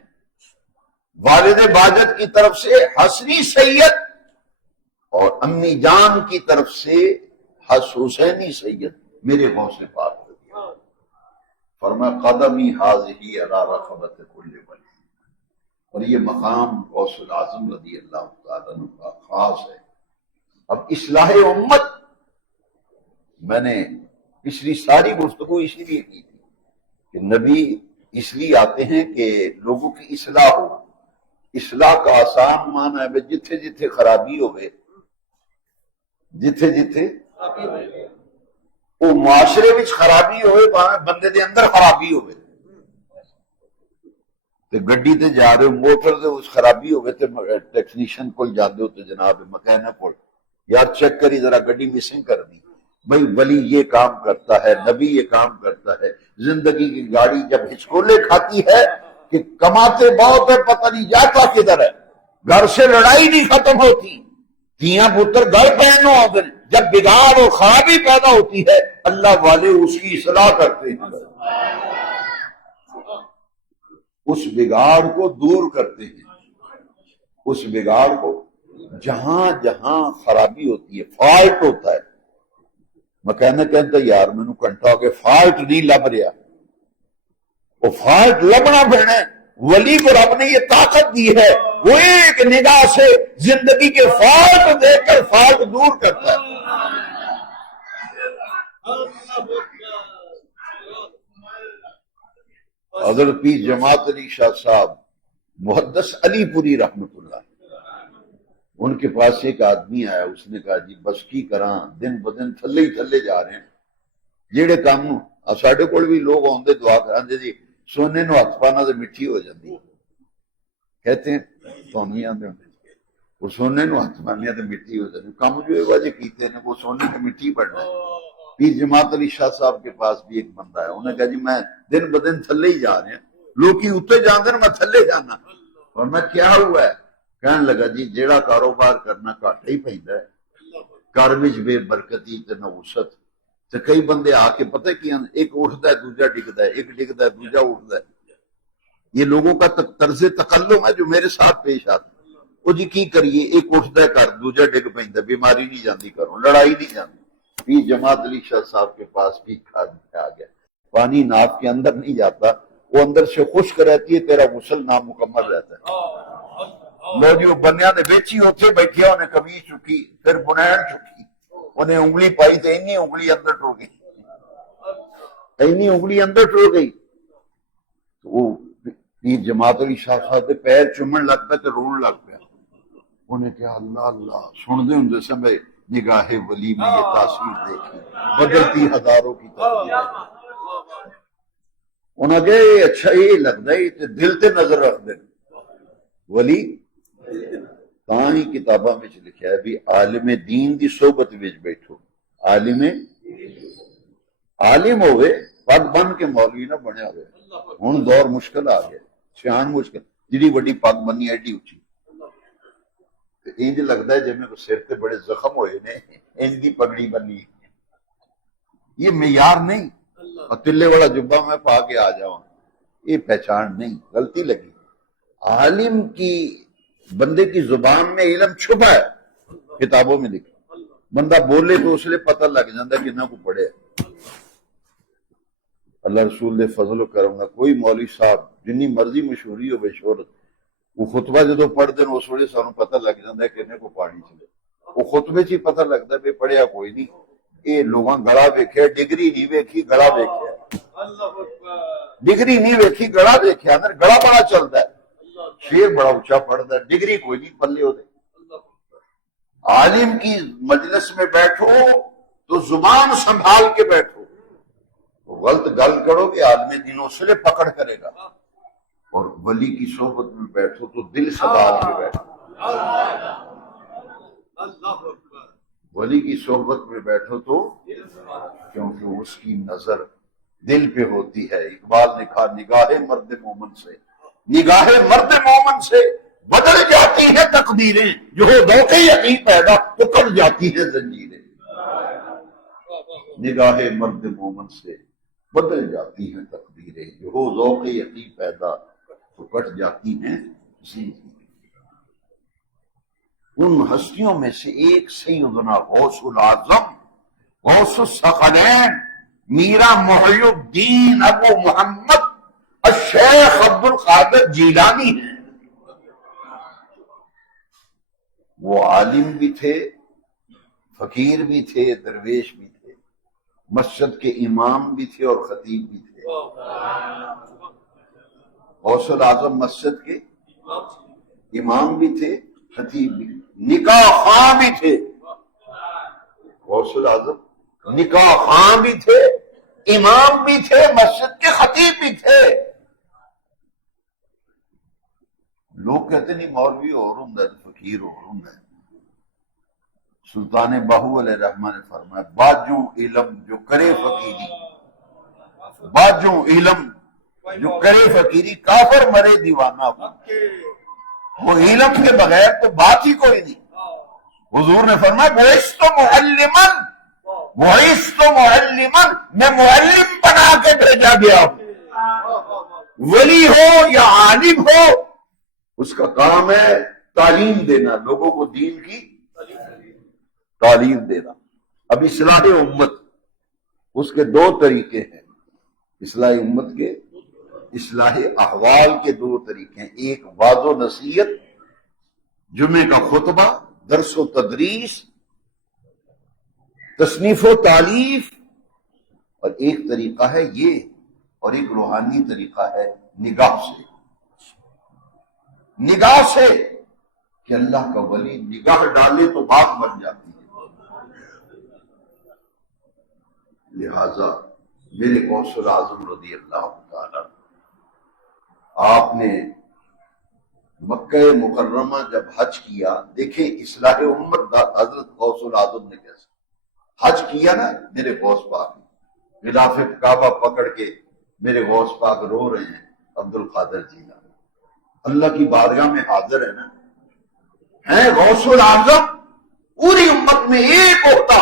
والد باجت کی طرف سے حسنی سید اور امی جان کی طرف سے حسینی سید میرے غوث پاک۔ فرمایا قدمی حاضی علی رقبۃ کل ولی، اور یہ مقام غوث العظم رضی اللہ تعالیٰ عنہ کا خاص ہے۔ اب اصلاح امت میں نے پچھلی ساری گفتگو اسی لیے کی تھی کہ نبی اس لیے آتے ہیں کہ لوگوں کی اصلاح ہو۔ اصلاح کا آسان معنی ہے جتھے جتھے خرابی ہوئے، جتھے جتھے وہ معاشرے میں خرابی ہوئے، بندے دے اندر خرابی ہوئے، تے گڈی تے جا رہے ہو موٹر دے اس خرابی ہوئے تے ٹیکنیشین کو جاندے ہو تے جناب مکینک کو یار چیک کری ذرا گڈی مسنگ کر دی۔ بھئی ولی یہ کام کرتا ہے، نبی یہ کام کرتا ہے۔ زندگی کی گاڑی جب ہچکولے کھاتی ہے کہ کماتے بہت ہے پتہ نہیں جاتا کدھر ہے، گھر سے لڑائی نہیں ختم ہوتی، دھیاں پتر گھر پہنو آدھر، جب بگاڑ اور خرابی پیدا ہوتی ہے اللہ والے اس کی اصلاح کرتے ہیں، اس بگاڑ کو دور کرتے ہیں۔ اس بگاڑ کو جہاں جہاں خرابی ہوتی ہے، فالٹ ہوتا ہے، مکینک کہتا یار مینوں گھنٹہ ہو گیا فالٹ نہیں لب رہا، وہ فالٹ لبنا پڑنا ہے۔ ولی کو رب نے یہ طاقت دی ہے، وہ ایک نگاہ سے زندگی کے فالٹ دیکھ کر فالٹ دور کرتا ہے۔ حضرت پیر جماعت علی شاہ صاحب محدث علی پوری رحمت اللہ، ان کے پاس ایک آدمی آیا، اس نے کہا جی بس کی کراں دن بدن تھلے ہی تھلے جا رہے ہیں، جیڑے کام ساڈے کول بھی لوگ آندے دعا کراندے جی سونے نو ہاتھ پانا تو مٹی ہو جاتی، کہتے ہیں تھانوں بھی آندے ہوندے وہ سونے نو ہاتھ پانے تو مٹی ہو جاتی، کام جو وجہ کیتے ہیں وہ سونے کی مٹی پڑنا ہے۔ پیر جماعت علی شاہ صاحب کے پاس بھی ایک بندہ ہے، انہوں نے کہا جی میں دن بدن تھلے ہی جا رہے ہیں، لوگ ہی اتنے جاندے میں تھلے جانا، اور میں کیا ہوا ہے؟ کہنے لگا جی جیڑا کاروبار کرنا گھاٹا ہی پیندا ہے، گھر وچ بے برکتی تے نوست تے کئی بندے آ کے پتہ کی ایک اٹھتا ہے دوجا ڈگتا ہے، ایک ڈگتا ہے دوجا اٹھتا ہے۔ یہ لوگوں کا طرز تکلم ہے جو میرے ساتھ پیش آتا ہے۔ وہ جی کی کریے، ایک اٹھتا ہے گھر دوجا ڈگ پیندا، بیماری نہیں جاندی گھروں، لڑائی نہیں جاندی۔ پیر جماعت علی شاہ صاحب کے پاس بھی کھاد آ گیا، پانی ناف کے اندر نہیں جاتا، وہ اندر سے خشک رہتی ہے، تیرا غسل نامکمل رہتا ہے۔ لو جی وہ بنیا دے وچ ہی اوتھے بیٹھیا انہیں قمیض چکی پھر بنین چکی انہیں انگلی پائی تے اینی انگلی اندر ٹر گئی اینی انگلی اندر ٹر گئی تو وہ پیر جماعت علی شاہ صاحب دے پیر چومن لگ پیا تے رون لگ پیا انہیں کہا اللہ اللہ سن دے ہوں جیسے میں نگاہ ولی میں یہ تاثیر دیکھی بدلتی ہزاروں کی تقدیر انہوں نے کہا اچھا یہ لگتا ہے دل تے نظر رکھ دے ولی تاں ہی کتاباں میں لکھا ہے بھی عالم دین دی صحبت وچ بیٹھو عالم ہوئے پگ بن کے مولوی نہ بنیا ہوئے ہن دور مشکل آ گیا سیان مشکل جڑی وڈی پگ بنی ایڈی اچھی انج لگتا ہے جب سر تے بڑے زخم ہوئے نے انج دی پگڑی بنی یہ معیار نہیں اور تلے والا جبہ میں پا کے آ جاؤں یہ پہچان نہیں غلطی لگی عالم کی بندے کی زبان میں علم چھپا ہے کتابوں میں لکھا بندہ بولے تو اس لیے پتہ لگ جاتا ہے کہ نہ کو پڑھے اللہ رسول دے فضل و کرم نہ کوئی مولوی صاحب جنی مرضی مشہوری ہو بے شہرت وہ خطبہ جدو پڑھ دیں اس وجہ سانوں پتہ لگ جاتا ہے کہ انہیں کو پاڑی چلے وہ خطبے چی پتہ لگتا ہے بے پڑھیا کوئی نہیں یہ لوگاں گڑا ویکھیا ڈگری نہیں ویکھی گڑا ویکھیا ڈگری نہیں ویکھی گڑا ویکھیا اندر گڑا بڑا چلتا ہے شیر بڑا اونچا پڑھتا ہے ڈگری کوئی نہیں پلے ہو دے عالم کی مجلس میں بیٹھو تو زبان سنبھال کے بیٹھو غلط گل کرو کہ آدمی دن اس لیے پکڑ کرے گا اور ولی کی صحبت میں بیٹھو تو دل سنبھال کے بیٹھو ولی کی صحبت میں بیٹھو تو کیونکہ اس کی نظر دل پہ ہوتی ہے اقبال نے کہا نگاہ مرد مومن سے بدل جاتی ہے تقدیریں جو ہو ذوق یقین پیدا تو کٹ جاتی ہے زنجیریں نگاہ مرد مومن سے بدل جاتی ہیں تقدیریں جو ہو ذوق یقین پیدا تو کٹ جاتی ہیں ان ہستیوں میں سے ایک سیدنا غوث العظم غوث الثقلین میرا محی الدین ابو محمد الشیخ عبد القادر جیلانی ہے وہ عالم بھی تھے فقیر بھی تھے درویش بھی تھے مسجد کے امام بھی تھے اور خطیب بھی تھے غوث العظم مسجد کے امام بھی تھے خطیب بھی نکاح خواہ بھی تھے غوث العظم نکاح خواہ بھی تھے امام بھی تھے مسجد کے خطیب بھی تھے لوگ کہتے نہیں مولوی اور ہوں فقیر اور ہوں سلطان باہو علیہ الرحمہ نے فرمایا باجوں علم جو کرے فقیری باجوں علم جو کرے فقیری کافر مرے دیوانہ وہ علم کے بغیر تو بات ہی کوئی نہیں حضور نے فرمایا بعثت معلمن میں معلم بنا کے بھیجا گیا ہوں ولی ہو یا عالم ہو اس کا کام ہے تعلیم دینا لوگوں کو دین کی تعلیم دینا اب اصلاح امت اس کے دو طریقے ہیں اصلاح امت کے اصلاح احوال کے دو طریقے ہیں ایک واض و نصیحت جمعے کا خطبہ درس و تدریس تصنیف و تالیف اور ایک طریقہ ہے یہ اور ایک روحانی طریقہ ہے نگاہ سے کہ اللہ کا ولی نگاہ ڈالے تو بات بن جاتی ہے لہذا میرے غوث العظم رضی اللہ تعالی آپ نے مکہ مکرمہ جب حج کیا دیکھیں اصلاح امت حضرت غوث العظم نے کیسے حج کیا نا میرے غوث پاک غلاف کعبہ پکڑ کے میرے غوث پاک رو رہے ہیں عبد القادر جیلانی اللہ کی بارگاہ میں حاضر ہے نا ہے غوث العظم پوری امت میں ایک ہوتا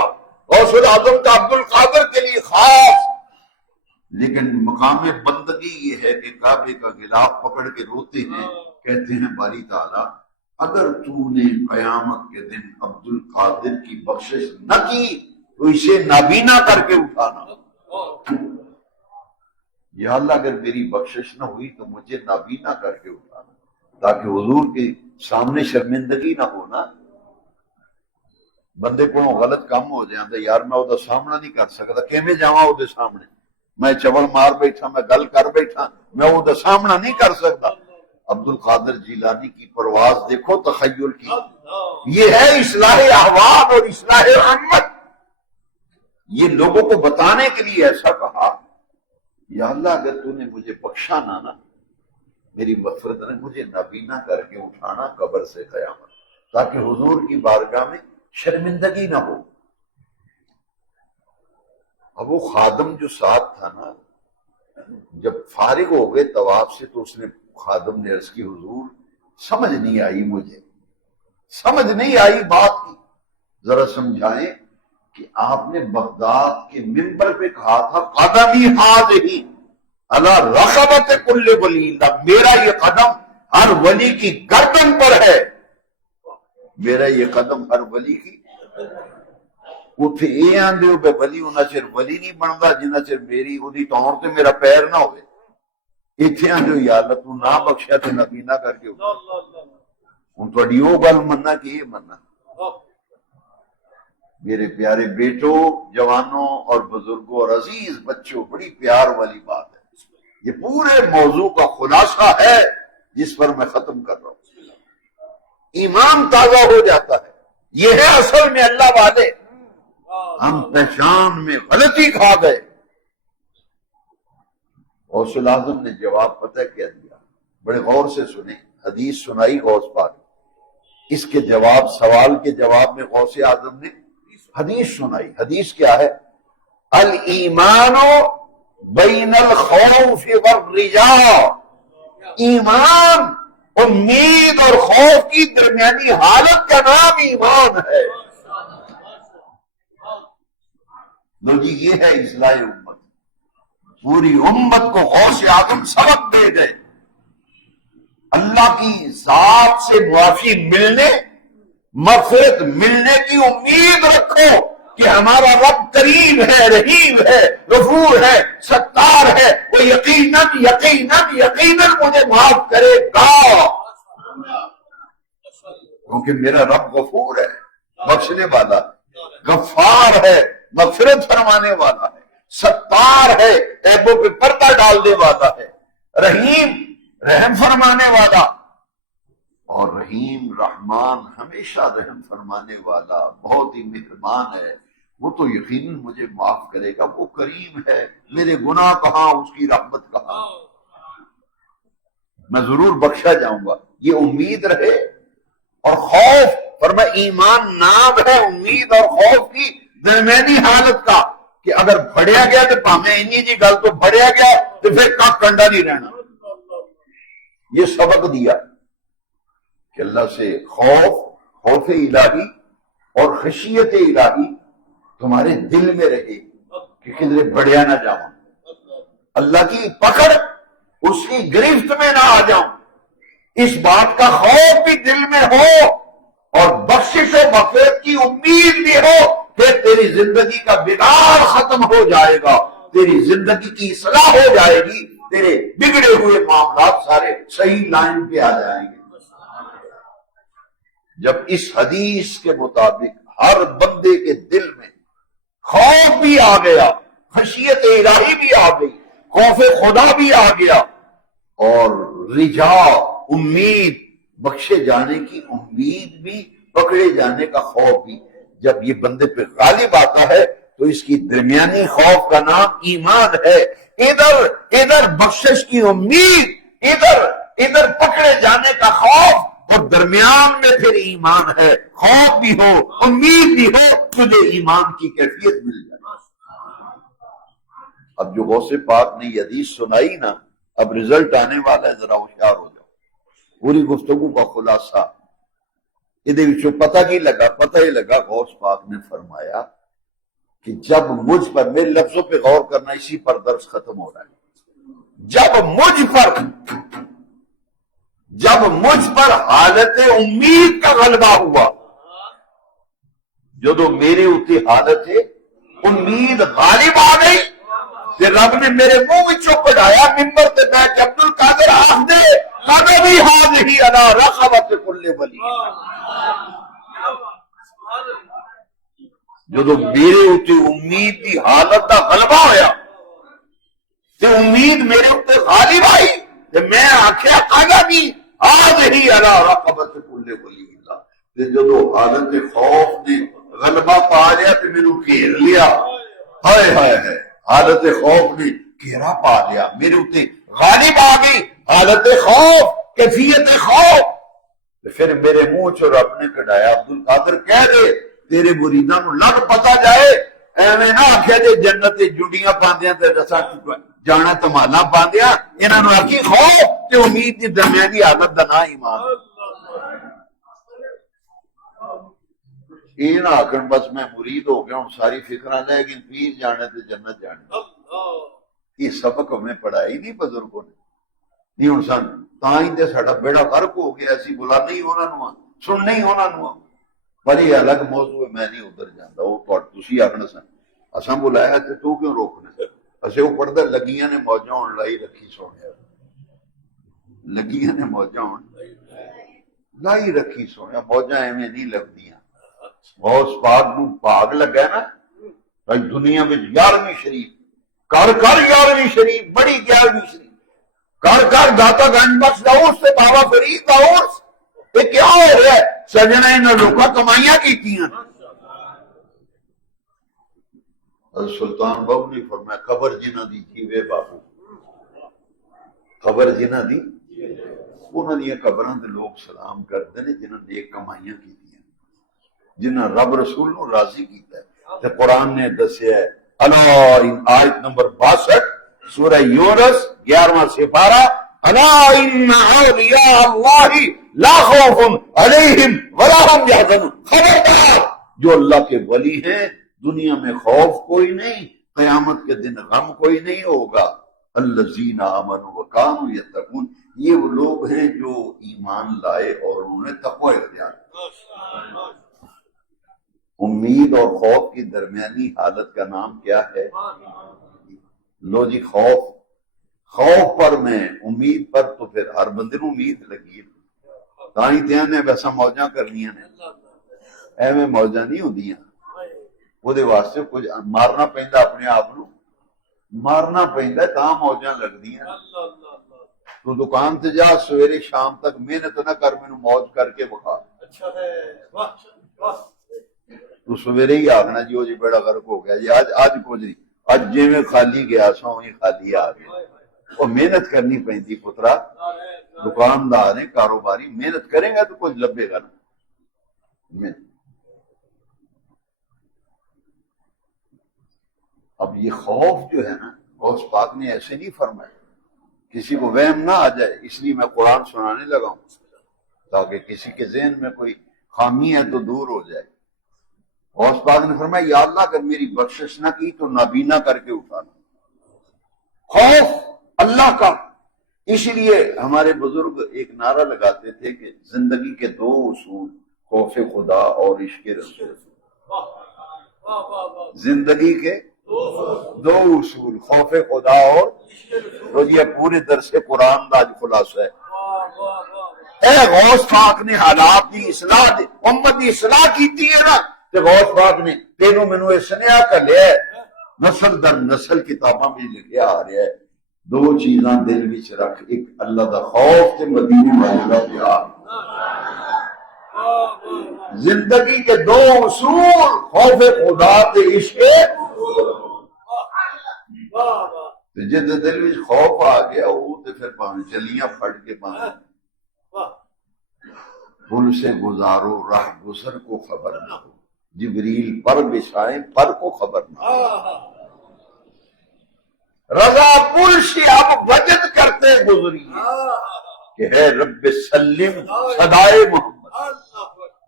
غوث العظم کا عبد القادر کے لیے خاص لیکن مقام بندگی یہ ہے کہ کعبے کا غلاف پکڑ کے روتے ہیں کہتے ہیں باری تعالیٰ اگر تو نے قیامت کے دن عبد القادر کی بخشش نہ کی تو اسے نابینا کر کے اٹھانا یا اللہ اگر میری بخشش نہ ہوئی تو مجھے نابینا کر کے اٹھانا تاکہ حضور کے سامنے شرمندگی نہ ہو نا. بندے کو غلط کام ہو جاندے یار میں وہ سامنا نہیں کر سکتا کیویں جاواں وہ سامنے میں چول مار بیٹھا میں گل کر بیٹھا میں وہ سامنا نہیں کر سکتا. عبد القادر جیلانی کی پرواز دیکھو تخیل کی. یہ ہے اصلاح احوال اور اصلاح امت. یہ لوگوں کو بتانے کے لیے ایسا کہا یا اللہ اگر تو نے مجھے بخشا نہ میری مغفرت نے مجھے نابینا کر کے اٹھانا قبر سے قیامت تاکہ حضور کی بارگاہ میں شرمندگی نہ ہو. اب وہ خادم جو ساتھ تھا نا جب فارغ ہو گئے طواف سے تو اس نے خادم نے عرض کی حضور سمجھ نہیں آئی مجھے سمجھ نہیں آئی بات کی ذرا سمجھائیں کہ آپ نے بغداد کے منبر پہ کہا تھا قدمی ہاذہی علی رقبۃ کل ولی اللہ میرا یہ قدم ہر ولی کی گردن پر ہے. میرا یہ قدم ہر ولی کی اتھے یہ آندے ہو بے ولی انہا چر ولی نہیں بندا جنہا چر میری اُدھی تاؤں تے میرا پیر نہ ہوئے. اتھے آندے ہو یا اللہ تو نہ بخشیا تے نبی نہ کر کے ان تو اڈیو گل مننا کہ یہ مننا. میرے پیارے بیٹوں جوانوں اور بزرگوں اور عزیز بچوں بڑی پیار والی بات ہے. یہ پورے موضوع کا خلاصہ ہے جس پر میں ختم کر رہا ہوں. ایمان تازہ ہو جاتا ہے. یہ ہے اصل میں اللہ والے. ہم پہچان میں غلطی کھا گئے. غوث الاعظم نے جواب پتہ کیا دیا بڑے غور سے سنیں. حدیث سنائی غوث پاک اس کے جواب سوال کے جواب میں غوث اعظم نے حدیث سنائی. حدیث کیا ہے؟ الایمان بین الخوف والرجاء. ایمان امید اور خوف کی درمیانی حالت کا نام ایمان ہے. لو جی یہ ہے اصلاح امت. پوری امت کو غوث اعظم سبق دے گئے. اللہ کی ذات سے معافی ملنے مغفرت ملنے کی امید رکھو کہ ہمارا رب کریم ہے رحیم ہے غفور ہے ستار ہے وہ یقیناً یقیناً یقیناً مجھے معاف کرے گا کیونکہ میرا رب غفور ہے بخشنے والا غفار ہے مغفرت فرمانے والا ہے ستار ہے عیبوں پہ پردہ ڈالنے والا ہے رحیم رحم فرمانے والا اور رحیم رحمان ہمیشہ رحم فرمانے والا بہت ہی مہربان ہے. وہ تو یقیناً مجھے معاف کرے گا. وہ کریم ہے. میرے گناہ کہاں اس کی رحمت کہاں. میں ضرور بخشا جاؤں گا. یہ امید رہے. اور خوف فرمایا ایمان نام ہے امید اور خوف کی درمیانی حالت کا کہ اگر بڑھیا گیا تو پامیں انہی جی گل تو بڑھیا گیا تو پھر کا کنڈا نہیں رہنا. یہ سبق دیا کہ اللہ سے خوف الہی اور خشیت الہی تمہارے دل میں رہے کہ کدھر بڑھیا نہ جاؤں. اللہ کی پکڑ اس کی گرفت میں نہ آ جاؤں. اس بات کا خوف بھی دل میں ہو اور بخشش و مغفرت کی امید بھی ہو. پھر تیری زندگی کا بگاڑ ختم ہو جائے گا. تیری زندگی کی اصلاح ہو جائے گی. تیرے بگڑے ہوئے معاملات سارے صحیح لائن پہ آ جائیں گے. جب اس حدیث کے مطابق ہر بندے کے دل میں خوف بھی آ گیا خشیت الہی بھی آ گئی خوف خدا بھی آ گیا اور رجا امید بخشے جانے کی امید بھی پکڑے جانے کا خوف بھی جب یہ بندے پہ غالب آتا ہے تو اس کی درمیانی خوف کا نام ایمان ہے. ادھر بخشش کی امید ادھر پکڑے جانے کا خوف اور درمیان میں پھر ایمان ہے. خوف بھی ہو امید بھی ہو تجھے ایمان کی کیفیت مل جائے. اب جو غوث پاک نے یہ حدیث سنائی نا اب رزلٹ آنے والا ہے. ذرا ہوشیار ہو جاؤ. پوری گفتگو کا خلاصہ یہ پتہ نہیں لگا. پتہ ہی لگا غوث پاک نے فرمایا کہ جب مجھ پر میرے لفظوں پہ غور کرنا اسی پر درس ختم ہو رہا ہے. جب مجھ پر حالت امید کا غلبہ ہوا جو میرے اتنی حالت امید غالب آ گئی پھر رب نے میرے منہ وچوں کڈایا ممبر تے بیٹھ کے عبد القادر آخ دے قدمی ہاذہی علی رقبۃ کل ولی. جدو میرے اتنے امید کی حالت کا غلبہ ہویا تے امید میرے اتنے غالب آئی تے میں آخیا قدمی ہاذہی علی رقبۃ کل ولی اللہ. تے جدو حالت خوف نے غلبہ پا لیا تے مینوں گھیر لیا. ہائے ہائے ہائے، حالت خوف نے گھیرا پا لیا، میرے اتنے غالب آ گئی حالت خوف، کیفیت خوف. پھر میرے منہ چ رب نے کڈایا عبد القادر کہہ دے تیرے مریداں نو لگ پتا جائے، ایویں نہ آخیا جے جنت جڈیاں پاندیاں تے رسا جانا تمالا پاندیاں، انہاں نو آکھی خوف تے امید دی درمیانی حالت دا نا ایمان. یہ نہ آخر بس میں مرید ہو گیا ہوں ساری فکراں لے گئی پیر جانے تے جنت جانے. یہ سبق ہمیں پڑھائی نہیں بزرگوں نے، نہیں ہوں سن تائیں تے ساڈا بیڑا غرق ہو گیا. اسی بلا نہیں ہونا نو سن نہیں ہونا نو پر یہ الگ موضوع ہے، میں نہیں ادھر جانا. وہ تسی آخنا سن اساں بلایا تے تو کیوں روکنا؟ اسے وہ پڑھدا لگیاں نے موجاں ہون لائی رکھی سونے، لگیاں نے موجاں ہون لائی رکھی سونے، موجاں ایویں نہیں لگدیاں. غوث پاک نو پاگ لگا نا بھائی دنیا میں 11ویں شریف کر 11ویں شریف بڑی 11ویں شریف کر داتا گنج بخش داؤس سے بابا فرید داؤس. یہ کیا ہو رہا ہے سجنا؟ انہاں لوکاں کمائیاں کیتیاں. سلطان بہو نے فرمایا خبر جنہ دی جیوے بابو، خبر جنہ دی انہاں دی قبراں تے لوگ سلام کرتے ہیں جنہاں نے ایک کمائیاں کیتیاں، جنہ رب رسول نو راضی کیتا ہے. تے قرآن نے دسیا ہے الا آیت نمبر 62 سورہ یونس 11واں سپارہ، الا ان اولیاء اللہ لا خوف علیہم ولا هم یحزنون. خبردار جو اللہ کے ولی ہیں دنیا میں خوف کوئی نہیں، قیامت کے دن غم کوئی نہیں ہوگا. الذین آمنوا وکانوا یتقون، یہ وہ لوگ ہیں جو ایمان لائے اور انہوں نے تقوی اختیار کیا. امید اور خوف کی درمیانی حالت کا نام کیا ہے؟ لو جی خوف پر میں امید پر، تو پھر ہر بندے نو امید لگی تائیں دیاں نے ویسا موجاں کرنیاں نے، ایویں موجاں نہیں ہوندیاں. وہ دے واسطے کچھ مارنا پیندا، اپنے آپ نو مارنا پیندا تاں موجاں لگدیاں. تو دکان تے جا سویرے شام تک محنت نہ کر مینوں موج کر کے بخا. اچھا ہے تو سویرے ہی آگنا جی وہ جی بیڑا غرق ہو گیا جی آج کچھ نہیں، آج جی میں خالی گیا سا وہیں خالی آ گیا. وہ محنت کرنی پہنتی پترا، دکاندار ہیں کاروباری، محنت کریں گا تو کچھ لبے گا نا. اب یہ خوف جو ہے نا غوث پاک نے ایسے نہیں فرمایا، کسی کو وہم نہ آ جائے، اس لیے میں قرآن سنانے لگا ہوں تاکہ کسی کے ذہن میں کوئی خامی ہے تو دور ہو جائے. غوث پاک نے فرمایا یا اللہ اگر میری بخشش نہ کی تو نابینا کر کے اٹھانا. خوف اللہ کا. اس لیے ہمارے بزرگ ایک نعرہ لگاتے تھے کہ زندگی کے 2 اصول خوف خدا اور عشق رسول. زندگی کے 2 اصول خوف خدا اور تو یہ پورے درس قرآن کا خلاصہ ہے. اے غوث پاک نے حالات کی اصلاح دی، امت کی اصلاح کیتی ہے نا، تے غوث پاک نے تینوں مینوں اس نے کر لیا ہے. نسل در نسل کتاباں میں لکھیا آ رہا ہے 2 چیزاں دل وچ رکھ، ایک اللہ دا خوف تے مدینے والے دا پیار. زندگی کے 2 اصول خوف خدا تے عشق. جد دل وچ خوف آ گیا وہ تے پھر پاویں چلیاں پھڑ کے پاویں پل سے گزارو راہ گزر کو خبر نہ ہو، جبریل پر بچھائیں پر کو خبر نہ ہو. رضا پل سے اب وجد کرتے گزری کہ ہے رب سلم صدائے محمد.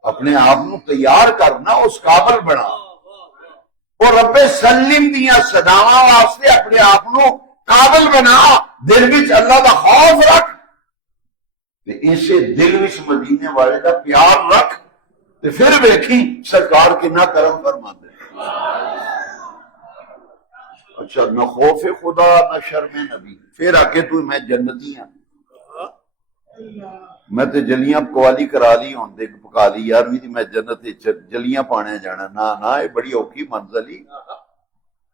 اپنے آپ نو تیار کرنا، اس قابل بنا، اور رب سلم دیا صداواں واسطے اپنے آپ نو قابل بنا. دل وچ اللہ دا خوف رکھ، اسے دل وچ مدینے والے دا پیار رکھ، تے پھر ویکھی سرکار کے نہ کرم فرماندے. اچھا نہ خوف خدا نہ شرم نبی، پھر آ کے تو میں جنتی ہوں. میں تے جلیاں پکوالی کرا لی ہوں دیکھ پکا لی 11ویں دی میں جنت جلیاں پانے جانا نہ یہ بڑی اوکھی منزل ہی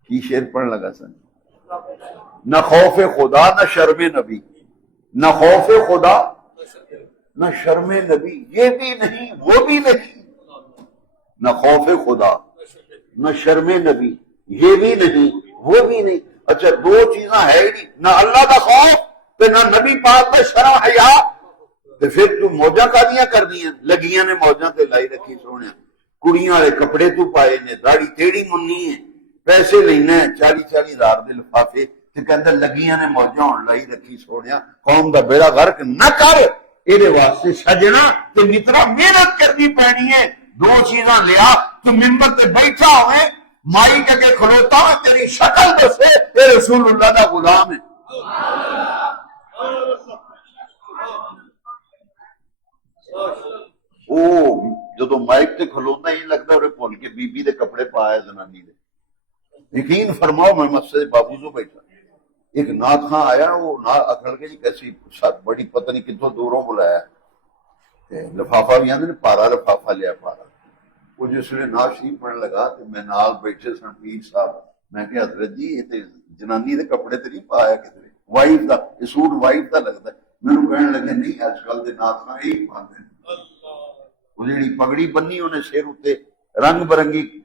کی شعر پڑھنے لگا سن نہ خوف خدا نہ شرم نبی نہ خوف خدا نہ شرم نبی یہ بھی نہیں وہ بھی نہیں نہ خوف خدا نہ شرم نبی یہ بھی نہیں وہ بھی نہیں اچھا دو چیزاں ہے ہی نہیں نہ اللہ کا خوف تے نہ نبی پاک کا شرم حیا تے پھر تو موجاں کادیاں کردیاں لگیاں نے موجاں تے لائی رکھی سونے کڑیاں والے کپڑے تو پائے نے داڑھی ٹیڑھی منی ہے پیسے لینا ہے 40-40 ہزار دے لفافے تے کہندا لگیاں نے موجاں ہن لائی رکھی سونیا قوم دا بیڑا غرق نہ کر ایدے واسطے سجنا تے مترا محنت کرنی پینی ہے دو چیزاں لیا تو منبر تے بیٹھا ہوئے مائی کے کھلوتا ہوئے تیری شکل دسے اے رسول اللہ دا غلام ہے او جدو مائک تے کھلوتا ہی لگتا ہے بھول کے بی بی دے کپڑے پایا زنانی دے یقین فرماؤ میں مسجد بابوزو بیٹھا ایک نعت خاں آیا وہ نعت اکھڑ کے جی کیسی بڑی پتہ نہیں کتوں دوروں بلایا لفافہ بھی آندے نے پارا لفافہ لیا پارا وہ جس نے نعت شریف پڑھنے لگا تو میں نال بیٹھے سن پیر صاحب میں کہ حضرت جی یہ تے جنانی دے کپڑے تے نہیں پایا کتنے وائف دا یہ سوٹ وائف دا لگتا ہے میرے کہنے لگے نہیں آج کل دے نعت خاں یہی پاندے وہ جڑی پگڑی بنی انہیں سر اتنے رنگ برنگی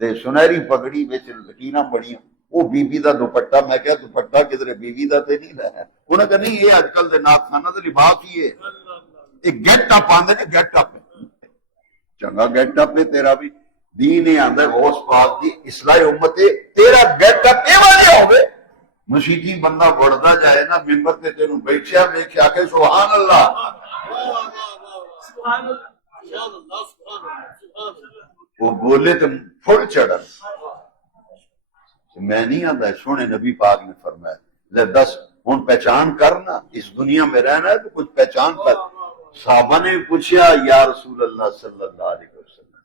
تے سنہری پگڑی وچ لکیراں بڑیاں وہ بی بی دا دوپٹہ میں کہا دوپٹہ کدھر بی بی دا تے نہیں لایا انہوں نے کہا نہیں یہ اج کل دے نعت خانہ دے لباس ہی ہے ایک گیٹ اپ آندے نے گیٹ اپ چنگا گیٹ اپ ہے تیرا بھی دین ہے آندہ غوث پاک دی اصلاح امت ہے تیرا گیٹ اپ اے والی ہوئے مسیحی بندہ بڑھدا جائے نا ممبر تے تینوں بیٹھیا میں کیا کہ سبحان اللہ وہ بولے تو پھڑ چڑھا میں نہیں آتا سونے نبی پاک نے فرمایا دس ہوں پہچان کرنا اس دنیا میں رہنا ہے تو کچھ پہچان کر صحابہ نے پوچھا یا رسول اللہ صلی اللہ علیہ وسلم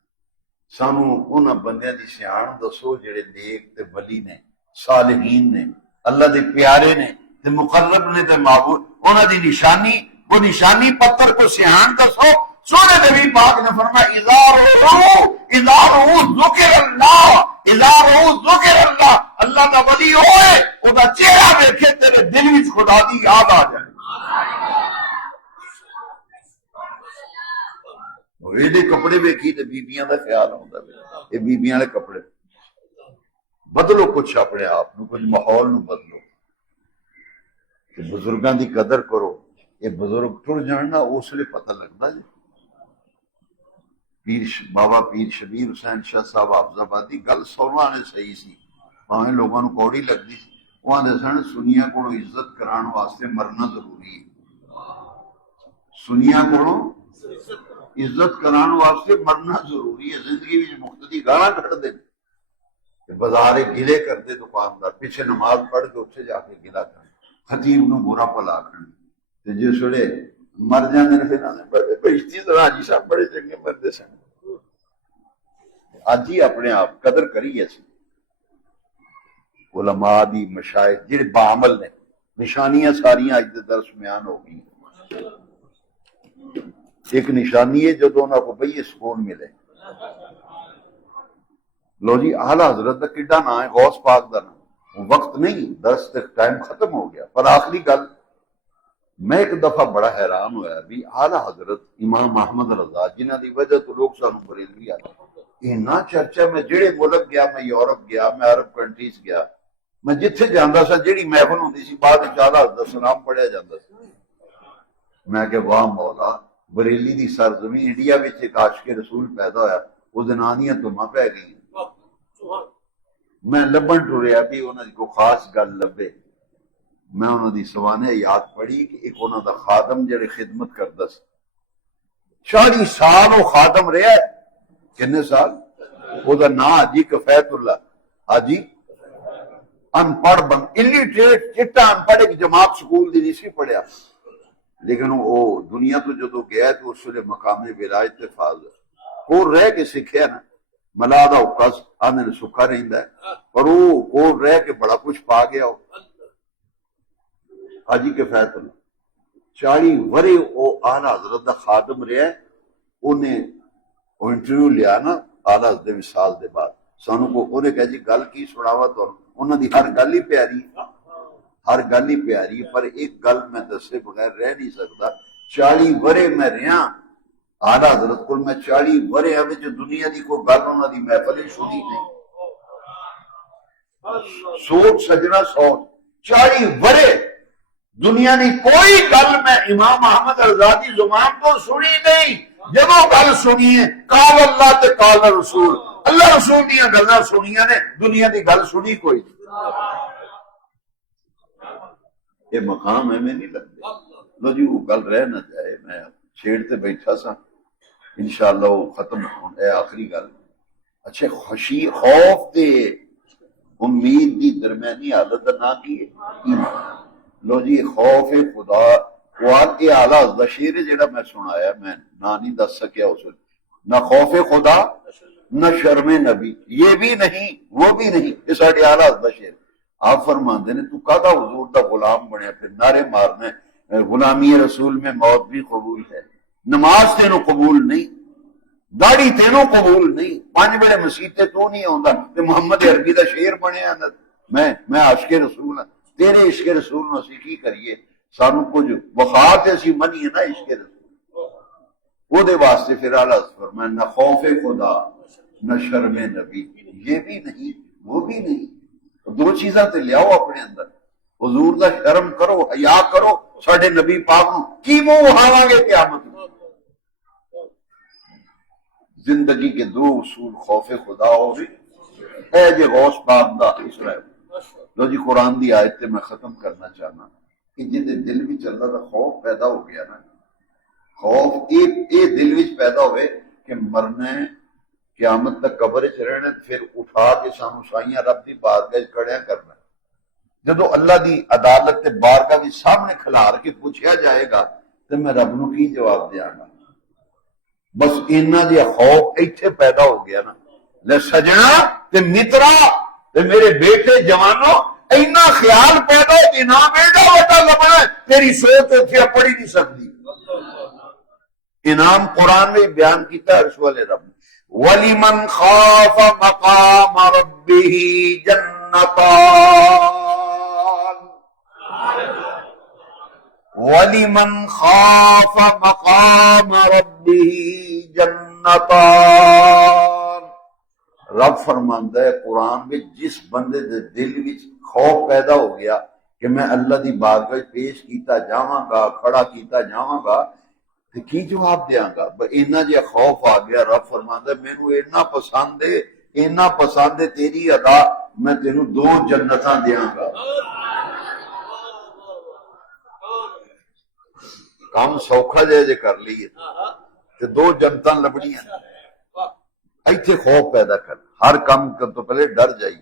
سانو انہاں بندیاں دی سیان دسو جڑے نیک تے ولی نے صالحین نے اللہ دے پیارے نے تے مقرب نے تے معبود انہاں دی نشانی وہ نشانی پتھر کو سیان دسو سونے نبی پاک نے فرمایا اذا رؤوا ذکر اللہ اللہ دا ولی ہوئے او دا چہرہ دیکھے تیرے دل وچ خدا دی یاد آ جائے ویلے کپڑے ویکھی تے بیبییاں دا خیال ہوندا ہے یہ بیبییاں دے کپڑے بدلو کچھ اپنے آپ نو کچھ ماحول نو بدلو کہ بزرگاں دی قدر کرو یہ بزرگ ٹر جاننا اس لیے پتہ لگتا جی بابا پیر شبیر حسین شاہ صاحب حافظ آبادی گل سونا نے صحیح سی پاویں لوگوں کو کوڑی لگتی سی وہ آدھے سن سنیا کو عزت کران واسطے مرنا ضروری ہے سنیا کو عزت کران واسطے مرنا ضروری ہے زندگی میں مقتدی گانا کھڑ دے بازار گلے کرتے دکاندار پیچھے نماز پڑھ کے اتنے جا کے گلا کر خطیب نو برا پلا کھڑ جس ویلے مر جاندے نے پھر بہشتی طرح حاجی صاحب بڑے چنگے مردے سن اج ہی اپنے آپ قدر کریے سی علماء دی مشائخ جڑے باعمل نے نشانیاں ساریاں اج دے درس بیان ہو گئی ایک نشانی ہے جدو انہاں کو بھئی سکون ملے لو جی اعلیٰ حضرت دا کڈا نا ہے غوث پاک دا نا وقت نہیں درس تک ٹائم ختم ہو گیا پر آخری گل میں ایک دفعہ بڑا حیران ہوا بھی اعلیٰ حضرت امام احمد رضا جنہ دی وجہ تو لوگ سانو بریلوی آتے اینا چرچا میں جڑے ملک گیا میں یورپ گیا میں عرب کنٹریز گیا میں جتھے جاندا سا جڑی محفل ہوندی سی بعد وچ اعلیٰ حضرت سلام پڑھیا جاندا سی میں کہ واہ مولا بریلی دی سرزمین انڈیا وچ ایک عاشق رسول پیدا ہویا او دنانیاں تماں پہ گئی میں لبن ٹریا بھی انہاں دی کوئی خاص گل لبے میں انہوں دی سوانے یاد پڑھی کہ ایک انہوں دا خادم جڑے خدمت کردا سی 40 سال وہ خادم رہا ہے کنے سال وہ دا نا حاجی کفایت اللہ حاجی ان پڑھ بند الٹریٹ چٹا ان پڑھ ایک جماعت سکول دی نہیں سی پڑھیا لیکن وہ دنیا تو جدو گیا تو اس نے مقام ولایت تے فاض کو رہ کے سکھیا نا ملا دا اوقاس آنے سکھا رہندا ہے اور وہ کو رہ کے بڑا کچھ پا گیا ہو حاجی کفایت اللہ 40 ورے وہ آلہ حضرت دا خادم رہا ہے، انہیں انٹرویو لیا نا آلہ حضرت وصال دے بعد، سانو کو انہیں کہا جی گل کی سناوا تو انہوں دی ہر گل ہی پیاری، ہر گل ہی پیاری، پر ایک گل میں دسے بغیر رہ نہیں سکتا، 40 ورے میں رہا آلہ حضرت کو، میں 40 ورے ہمیں جو دنیا دی کوئی گل انہوں دی محفل سنی نہیں، سوچ سجنا سوچ، 40 ورے دنیا دی کوئی گل میں امام احمد آزادی زبان تو سنی نہیں، جب وہ گل سنی ہے قال اللہ تے قال رسول، اللہ رسول دیا گلاں سنیاں نے، دنیا دی گل سنی کوئی نہیں۔ یہ مقام ہے میں نہیں لگتے، لو جی وہ گل رہ نہ جائے، میں چھیڑتے بیٹھا سا انشاءاللہ وہ ختم ہے آخری گل۔ اچھا خشی خوف تے امید دی درمیانی حالت نہ کی ایمان، لو جی خوف خدا کے اعلیٰ دا شعر جڑا میں سنایا، میں نہ نہیں دس سکیا اس وقت، نہ خوف خدا نہ شرم نبی، یہ بھی نہیں وہ بھی نہیں، یہ ساڑھے اعلیٰ دا شعر۔ آپ فرماندے نے تو کہا حضور دا غلام بنے پھر نعرے مارنے، غلامی رسول میں موت بھی قبول ہے، نماز تینوں قبول نہیں، داڑھی تینوں قبول نہیں، 5 بڑے مسیطے تو نہیں آندا تے محمد عربی دا شعر بنے آندا، میں عاشق رسول ہاں، تیرے عشق رسول نو اسی کی کریے، سانو کچھ وفا تے اسی منیے نا عشق رسول، وہ دے واسطے پھر اعلیٰ فرمایا نہ خوف خدا نہ شرم نبی، یہ بھی نہیں وہ بھی نہیں، دو چیزاں تے لیاؤ اپنے اندر، حضور دا شرم کرو، حیا کرو، ساڈے نبی پاک نو کی منہ وہاواں گے قیامت میں۔ زندگی کے 2 اصول خوف خدا اور اے جے غوث پاک دا اسرائیل۔ لو جی قرآن دی آیت تے میں ختم کرنا چاہنا کہ جن دے دل وچ اللہ دا خوف پیدا ہو گیا نا، خوف اے دل وچ پیدا ہوئے کہ مرنا ہے، قیامت تک قبر وچ رہنا، پھر اٹھا کے سانو سائیاں رب دی بارگاہ وچ کھڑیاں کرنا، جدو اللہ دی عدالت تے بارگاہ وچ سامنے کھلار کے پوچھیا جائے گا تو میں رب نو کی جواب دیاں گا؟ بس اینا جہا خوف ایتھے پیدا ہو گیا نا، لے سجنا تے مترا تے میرے بیٹے جوانوں، اینا خیال پیدا ہے کہ نام ایڈا وڈا لبنا ہے، تیری سوچ اتھے پڑھی نہیں سکتی۔ انعام قرآن میں بیان کیتا ہے عرش والے رب نے، وَلِمَنْ خَافَ مَقَامَ رَبِّهِ جَنَّتَانِ، وَلِمَنْ خَافَ مَقَامَ رَبِّهِ جَنَّتَانِ، رب فرماندا ہے قرآن میں جس بندے دے دل وچ خوف پیدا ہو گیا کہ میں اللہ دی بارگاہ پیش کیتا جاواں گا، کھڑا کیتا جاواں گا، تو کی جواب دیاں گا؟ اینا جہا خوف آ گیا، رب فرماندا ہے مینوں اینا پسند ہے تیری ادا، میں تینوں 2 جنتاں دیاں گا۔ کام سوکھا جے کر لیے تو 2 جنتاں لبنیاں، ایتھے خوف پیدا کر، ہر کام تو پہلے ڈر جائی،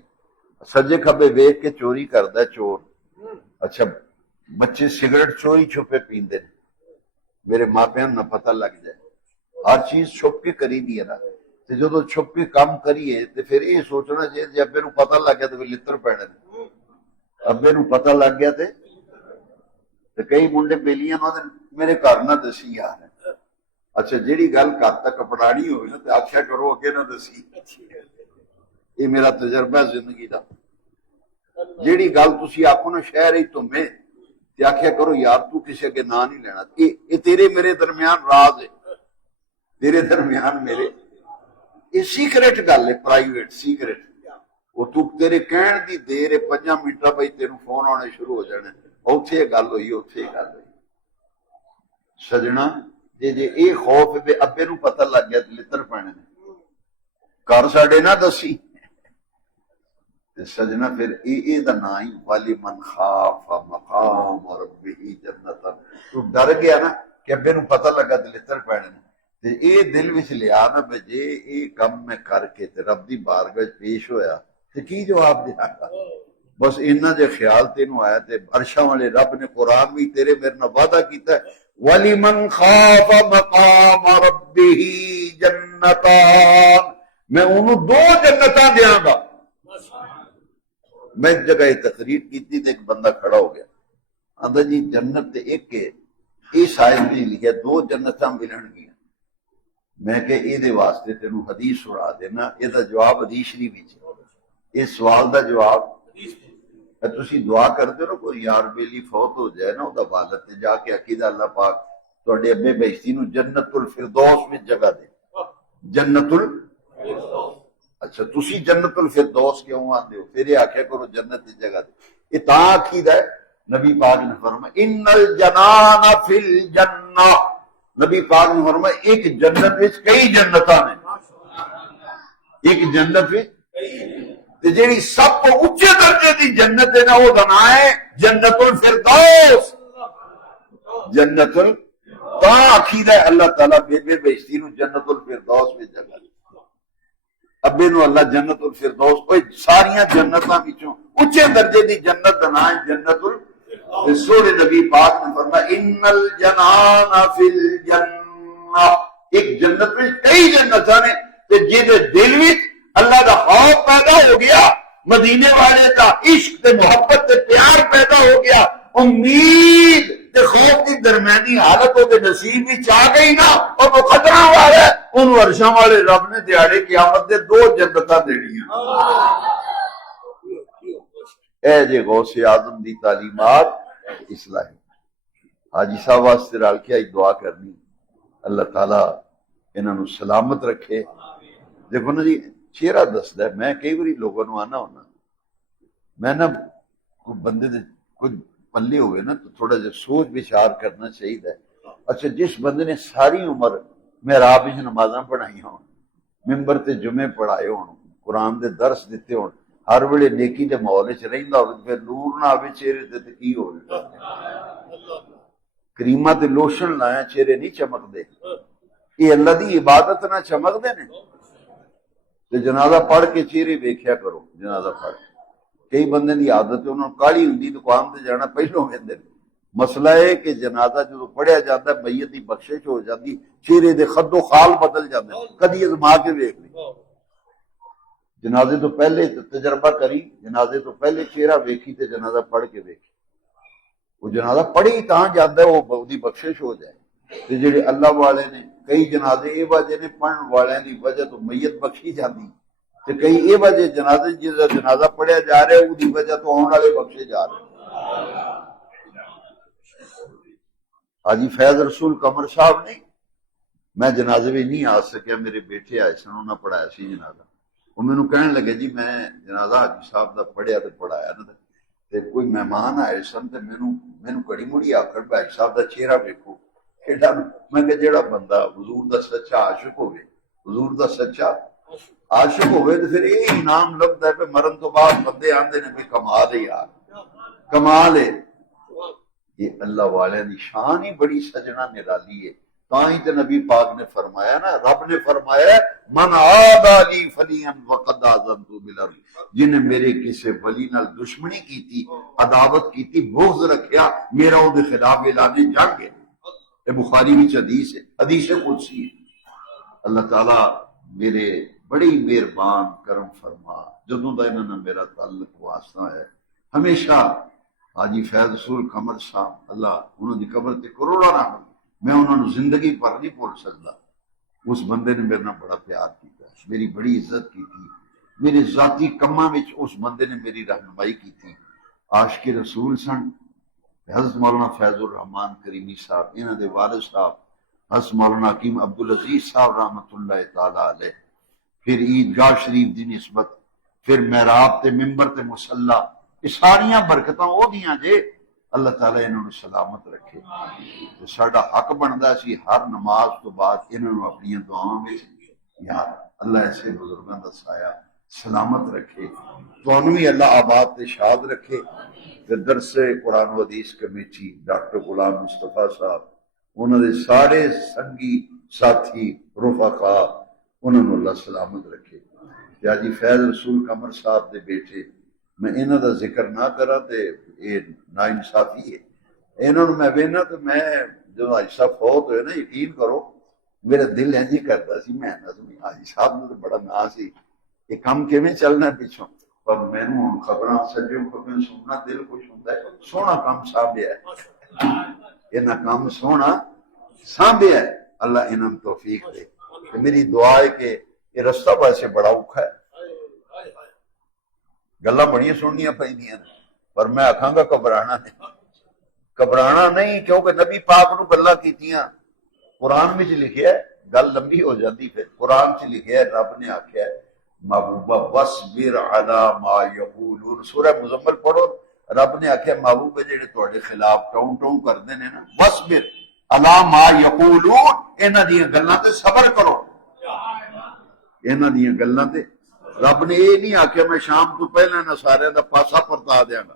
سجے کھبے ویکھ کے چوری کردا ہے چور، اچھا بچے سگریٹ چوری چھپے پیندے، میرے ماں پیوں نہ پتہ لگ جائے، ہر چیز چھپ کے کری دی ہے نا، تو جدو چھپ کے کام کریے تو پھر یہ سوچنا چاہیے جی ابے نو پتہ لگ گیا تو پھر لتر پینے، ابے نو پتہ لگ گیا تو کئی منڈے بیلیاں میرے گھر نہ دسی یار، اچھا جیڑی گل گھر تک اپنانی ہوئی نا تو آخیا کرو اگے نہ دسی، یہ میرا تجربہ ہے زندگی دا، جیڑی گل تسی آکھو نا شہر ہی تمہیں تے آخیا کرو یار تو کسی اگے نہ نہیں لینا، یہ تیرے میرے درمیان راز ہے، تیرے درمیان میرے، یہ سیکرٹ گل ہے، پرائیویٹ سیکرٹ، وہ تو تیرے کہن دی دیر 5 منٹ بھائی تیروں فون آنے شروع ہو جانے، اوتھے گل ہوئی اوتھے گل ہوئی۔ سجنا جے اے خوف بے ابے نو پتہ لگ گیا تو لتر پینے گھر ساڈے نہ دسی، سجنا پھر اے دا نا ہی وَلِمَنْ خَافَ مَقَامَ رَبِّهِ جَنَّتَانِ، تو ڈر گیا نا کہ ابے نو پتہ لگا تو لتر پینے، تے اے دل وچ لیا نا بجے اے کم میں کر کے تے رب دی بارگاہ پیش ہویا تے کی جواب دیا گا؟ بس اینا جے خیال تینوں آیا تے عرشاں والے رب نے قرآن بھی تیرے میرے نال وعدہ کیتا ہے وَلِمَنْ خَافَ مَقَامَ رَبِّهِ جَنَّتَانِ، میں انہوں 2 جنتاں دیاں گا۔ میں ایک جگہ تقریر کی تھی تو ایک بندہ کھڑا ہو گیا، آندا جی جنت تے ایک ہے، اس آیت میں لکھا دو جنتاں ملن گیا. میں کہ یہ واسطے تینوں حدیث سنا دینا، یہ جواب حدیث شریف وچ ہے. اس سوال دا جواب تسی دعا کرتے ہو کوئی یار بیلی فوت ہو جائے نا وہ والد تے جا کے عقیدہ اللہ پاک تواڈے ابے بہشتی نو جنت الفردوس میں جگہ دے. جنت اچھا تسی جنت الفردوس کیوں آندے ہو؟ پھر یہ آخیا کرو جنت کی جگہ دے. یہ تاں عقیدہ ہے. نبی پاک نے فرمایا ان الجنان فی الجنہ، نبی پاک نے فرمایا ایک جنت وچ کئی جنتاں نے. ایک جنت وچ تے جیڑی سب کو اونچے درجے دی جنت ہے نا وہ بنا ہے جنت الفردوس. جنت تا عقیدہ ہے اللہ تعالیٰ بے بہشتی نو جنت الفردوس میں جگہ دے. ابے نو اللہ جنت الفردوس کوئی ساریاں جنتاں وچوں اونچے درجے دی جنت دا نام ہے جنت الفردوس. سورہ نبی پاک نے فرمایا ان الجنان فی الجنہ، ایک جنت میں کئی جنتاں نے تے جے دل وچ اللہ دا خوف پیدا ہو گیا، مدینے والے دا عشق تے محبت تے پیار پیدا ہو گیا، امید تے خوف کی درمیانی حالت ہوتے نصیب وچ آ گئی نا اور وہ خطرہ والا ہے ان ورشاں والے رب نے دیہڑے قیامت دے دو جنتاں دینیاں. اے جے غوث اعظم دی تعلیمات اسلامی. حاجی صاحب واسطے رل کے آئی دعا کرنی اللہ تعالیٰ انہاں نو سلامت رکھے. دیکھو نا جی چہرہ دسدا ہے. میں کئی باری لوگوں نو آنا ہونا میں نا کوئی بندے دے کوئی پلے ہوئے نا تو تھوڑا جا سوچ بچار کرنا چاہیے. اچھا جس بندے نے ساری عمر محراب وچ نمازاں پڑھائی ہون، ممبر تے جمعے پڑھائے ہون، قرآن دے درس دیتے ہون، ہر ویلے نیکی دے ماحول وچ رہندا ہوے پھر نور نہ آوے چہرے تے کی ہوے؟ کریمہ تے لوشن لایا چہرے نہیں چمکدے. یہ اللہ دی عبادت نہ چمکدے نے. تے جنازہ پڑھ کے چہرے ویکھیا کرو. جنازہ پڑھ کئی بندے دی عادت ہے انہوں کالی ہوندی تو قوم تے جانا پہلوں ویندے. مسئلہ ہے کہ جنازہ جو پڑھیا جاتا ہے میت دی بخشش ہو جاتی، چہرے دے خد و خال بدل جاتے. کدی ازما کے ویکھ لی جنازے تو پہلے تجربہ کری، جنازے تو پہلے چہرہ ویکھی تے جنازہ پڑھ کے ویکھی. وہ جنازہ پڑھی تاں جاتا ہے وہ دی بخشش ہو جائے. تے جڑے اللہ والے نے کئی جنازے اے وجہ نے پڑھن والے دی وجہ تو میت بخشی جاتی تے کئی اے وجہ جنازے جس جنازہ پڑھیا جا رہا ہے وہ دی وجہ تو آن والے بخشے جا رہے. حاجی فیض رسول قمر صاحب نہیں، میں جنازے میں نہیں آ سکیا، میرے بیٹے آئے سن انہوں نے پڑھایا سی جنازہ. وہ مینوں کہنے لگے جی میں جنازہ حاجی صاحب دا پڑھیا تے پڑھایا نا تے کوئی مہمان آئے سن تے مینوں کڑی مڑی آکڑ حاجی صاحب دا چہرہ ویکھو. میں کہ جیڑا بندہ حضور دا سچا عاشق ہوئے، حضور دا سچا عاشق ہوئے تو پھر یہ انعام لگتا ہے پہ مرن تو بعد بندے آندے نے بھی کمال ہے یار، کمال ہے. یہ اللہ والے دی شان ہی بڑی سجنا نرالی ہے. تاں تے نبی پاک نے فرمایا نا، رب نے فرمایا من عادى لي فليا وقد آذنت بالحرب، جن نے میرے کسی ولی نال دشمنی کیتی، عداوت کیتی، بغض رکھیا، میرا او دے خلاف اعلان جنگ ہے. یہ بخاری وچ حدیث ہے، حدیث قدسی ہے. اللہ تعالیٰ میرے بڑی مہربان کرم فرما. جدوں دا انہاں نال میرا تعلق واسطہ ہے ہمیشہ حاجی فیض رسول قمر صاحب اللہ انہوں دی قبر تے کروڑا رحمت. میں انہوں نے زندگی پر نہیں بھول سکتا. اس بندے نے میرے نال بڑا پیار کیتا، میری بڑی عزت کی تھی، میرے ذاتی کماں وچ اس بندے نے میری رہنمائی کی تھی. عاشق رسول سن. حضرت مولانا فیض الرحمان کریمی صاحب، انہاں دے والد صاحب حضرت مولانا حکیم عبدالعزیز صاحب رحمۃ اللہ تعالی علیہ. پھر عیدگاہ شریف دی نسبت، پھر محراب تے ممبر تے مصلی، یہ ساریاں برکتاں او دیاں جے. اللہ تعالیٰ انہوں نے سلامت رکھے. ساڈا حق بندا سی ہر نماز تو بعد انہوں نے اپنی دعاؤں میں یاد اللہ ایسے بزرگاں دا سایہ سلامت رکھے. تانوں بھی اللہ آباد تے شاد رکھے. درس قرآن و حدیث کمیٹی ڈاکٹر غلام مصطفیٰ صاحب، انہوں نے سارے سنگی ساتھی رفقا انہوں نے اللہ سلامت رکھے. حاجی فیض رسول قمر صاحب دے بیٹے، میں انہوں دا ذکر نہ کرا تے یہ نا انصافی ہے. انہوں نے میں وینا تو میں جب حاجی صاحب فوت ہوئے نا، یقین کرو میرا دل انج کرتا سی. میں حاجی صاحب نے تو بڑا نا سی، یہ کم کیویں چلنا پیچھوں. پر مینوں ہن خبراں سجوں خبراں سننا دل خوش ہوندا ہے. سونا کام صاحب ہے. انہاں کام سونا سانبھیا ہے، اللہ انہاں توفیق دے۔ کہ میری دعا ہے کہ یہ رستہ ویسے بڑا اوکھا ہے، گلاں بڑیاں سننیاں پیندیاں نے، پر میں آکھاں گا گھبرانا نہیں، گھبرانا نہیں، کیونکہ نبی پاک نو گلاں کیتیاں قرآن وچ لکھیا ہے، گل لمبی ہو جاتی پھر قرآن چ لکھیا ہے، رب نے آکھیا ہے محبوبہ وَاصْبِرْ عَلَىٰ مَا يَقُولُونَ، سورہ مزمل پڑھو، رب نے آکھیا محبوب جڑے تواڈے خلاف ٹوں ٹوں کردے نے نا، وَاصْبِرْ عَلَىٰ مَا يَقُولُونَ، انہاں دیاں گلاں تے صبر کرو، انہاں دیاں گلاں تے۔ رب نے یہ نہیں آکھیا میں شام تو پہلے نہ سارے دا پاسا پرتا دیاں گا،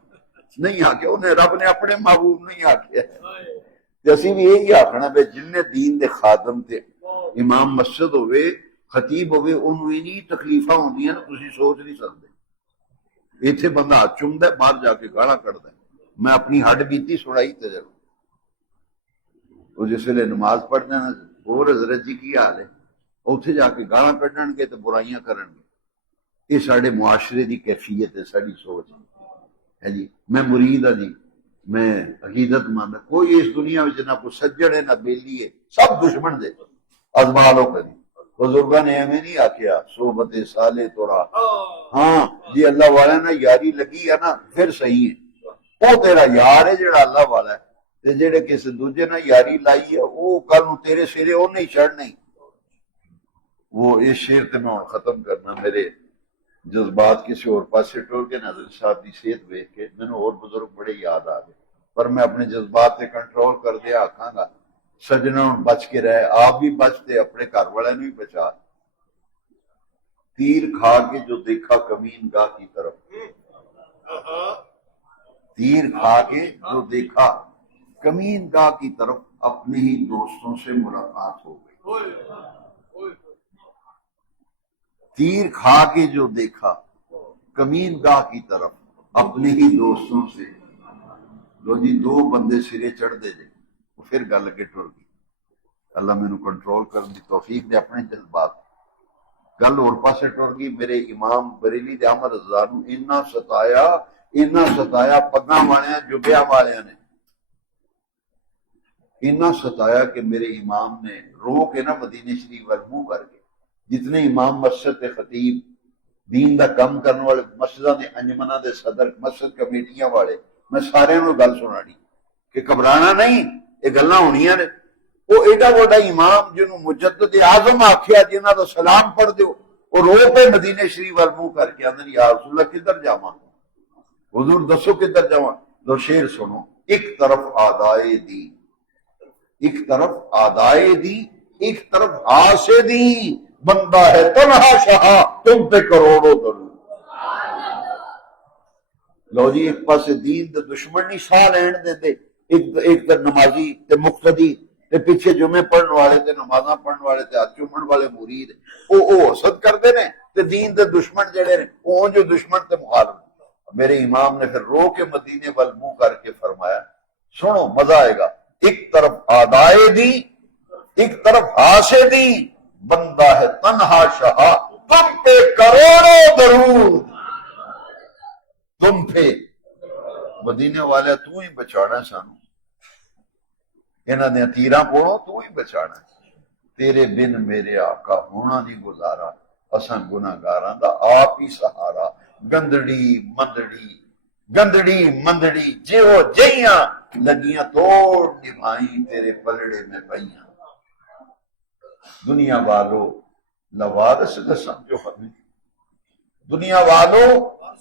نہیں آکھیا، انہیں رب نے اپنے محبوب نہیں آکھیا تے اسی بھی یہی آکھنا بے جن دین دے خادم تے امام مسجد ہوئے، خطیب ہوئے، انہوں انہی تکلیفاں ہوندیاں نا، تسی سوچ نہیں سکتے۔ ایتھے بندہ ہاتھ چومدا ہے، باہر جا کے گالاں کڈدا ہے۔ میں اپنی ہڈ بیتی سنائی تے جب وہ جس ویلے نماز پڑھنا نا، اور حضرت جی کی حال ہے، اوتھے جا کے گالاں کڈن گے تے برائیاں کرن گے۔ یہ ساڈے معاشرے دی کیفیت ہے، ساڈی سوچ ہے جی۔ میں مرید ہاں جی، میں عقیدت مند ہاں، کوئی اس دنیا وچ نہ کوئی سجڑ ہے نہ بیلی ہے، سب دشمن دے ازمالو کری۔ بزرگاں نے ایویں نہیں آکھیا صحبت صالح تورا، ہاں جی اللہ والا نا یاری لگی ہے نا پھر صحیح ہے، وہ تیرا یار ہے جڑا اللہ والا ہے، تے جڑے کسی دوجے نہ یاری لائی ہے وہ کل نوں تیرے سرے وہ نہیں چڑھنا ہی۔ وہ اس شعر تے میں ہن ختم کرنا، میرے جذبات کسی اور پاسے ٹر کے ناظر صاحب دی صحت ویکھ کے مینوں اور بزرگ بڑے یاد آ گئے، پر میں اپنے جذبات تے کنٹرول کر دیا آکھاں گا سجنا بچ کے رہے، آپ بھی بچتے، اپنے گھر والے بھی بچا۔ تیر کھا کے جو دیکھا کمین گاہ کی طرف، تیر کھا کے جو دیکھا کمین گاہ کی طرف، اپنے ہی دوستوں سے ملاقات ہو گئی۔ تیر کھا کے جو دیکھا کمین گاہ کی طرف، اپنے ہی دوستوں سے، لو جی دو بندے سرے چڑھ دے جے، پھر گل اگے ٹر گئی۔ اللہ مینوں کنٹرول کرنے دی توفیق دے اپنے جذبات، گل اور پاسے ٹر گئی۔ میرے امام بریلی دے احمد رضا نوں اینا ستایا پگاں والیاں جبیاں والیاں نے، اینا ستایا کہ میرے امام نے رو کے نا مدینے شریف ول منہ کر کے، جتنے امام مسجد تے خطیب دین دا کم کرنے والے، مسجداں دے انجمناں دے صدر، مسجد کمیٹیاں والے، میں سارے نوں گل سنانی کہ گھبرانا نہیں، یہ گلاں ہونیاں نے۔ وہ ایڈا بڑا امام جنہوں مجدد اعظم آکھیا، جنہاں دا سلام پڑھ دیو، وہ رو پہ مدینے شریف ول منہ کر کے آندے یا رسول اللہ کدھر جاواں، حضور دسو کدھر جاواں؟ لو شعر سنو، ایک طرف آدائے دی، ایک طرف آدائے دی، ایک طرف آسے دی، بندہ ہے تنہا شہا تم پہ کروڑوں درود۔ لو جی ایک پاسے دین دے دشمن نہیں ساہ لین دے دے، ایک تے نمازی تے مقتدی تے پیچھے جمعے پڑھن والے تے نمازاں پڑھن والے تے ہاتھ چومن والے مرید، او حسد کردے نے تے دین دے دشمن جڑے نے او جو دشمن تے مخالف۔ میرے امام نے پھر رو کے مدینے وال منہ کر کے فرمایا سنو مزہ آئے گا، ایک طرف آدائے دی، ایک طرف ہاسے دی، بندہ ہے تنہا شہا تم پہ کروڑوں درود۔ تم پہ مدینے والے تو ہی بچانا سانو، انہاں نے تیراں پوڑو تو ہی بچانا، تیرے بن میرے آقا ہونا نہیں گزارا، اساں گناہگاراں دا آپ ہی سہارا، گندڑی مندڑی جیو جیاں لگیاں توڑ نبھائیں تیرے پلڑے میں پئیاں۔ دنیا والو لوارس نہ سمجھو ہمیں، دنیا والو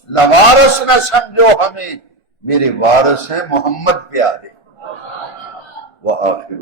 لوارس نہ سمجھو ہمیں، میرے وارث ہیں محمد پیارے۔ وآخر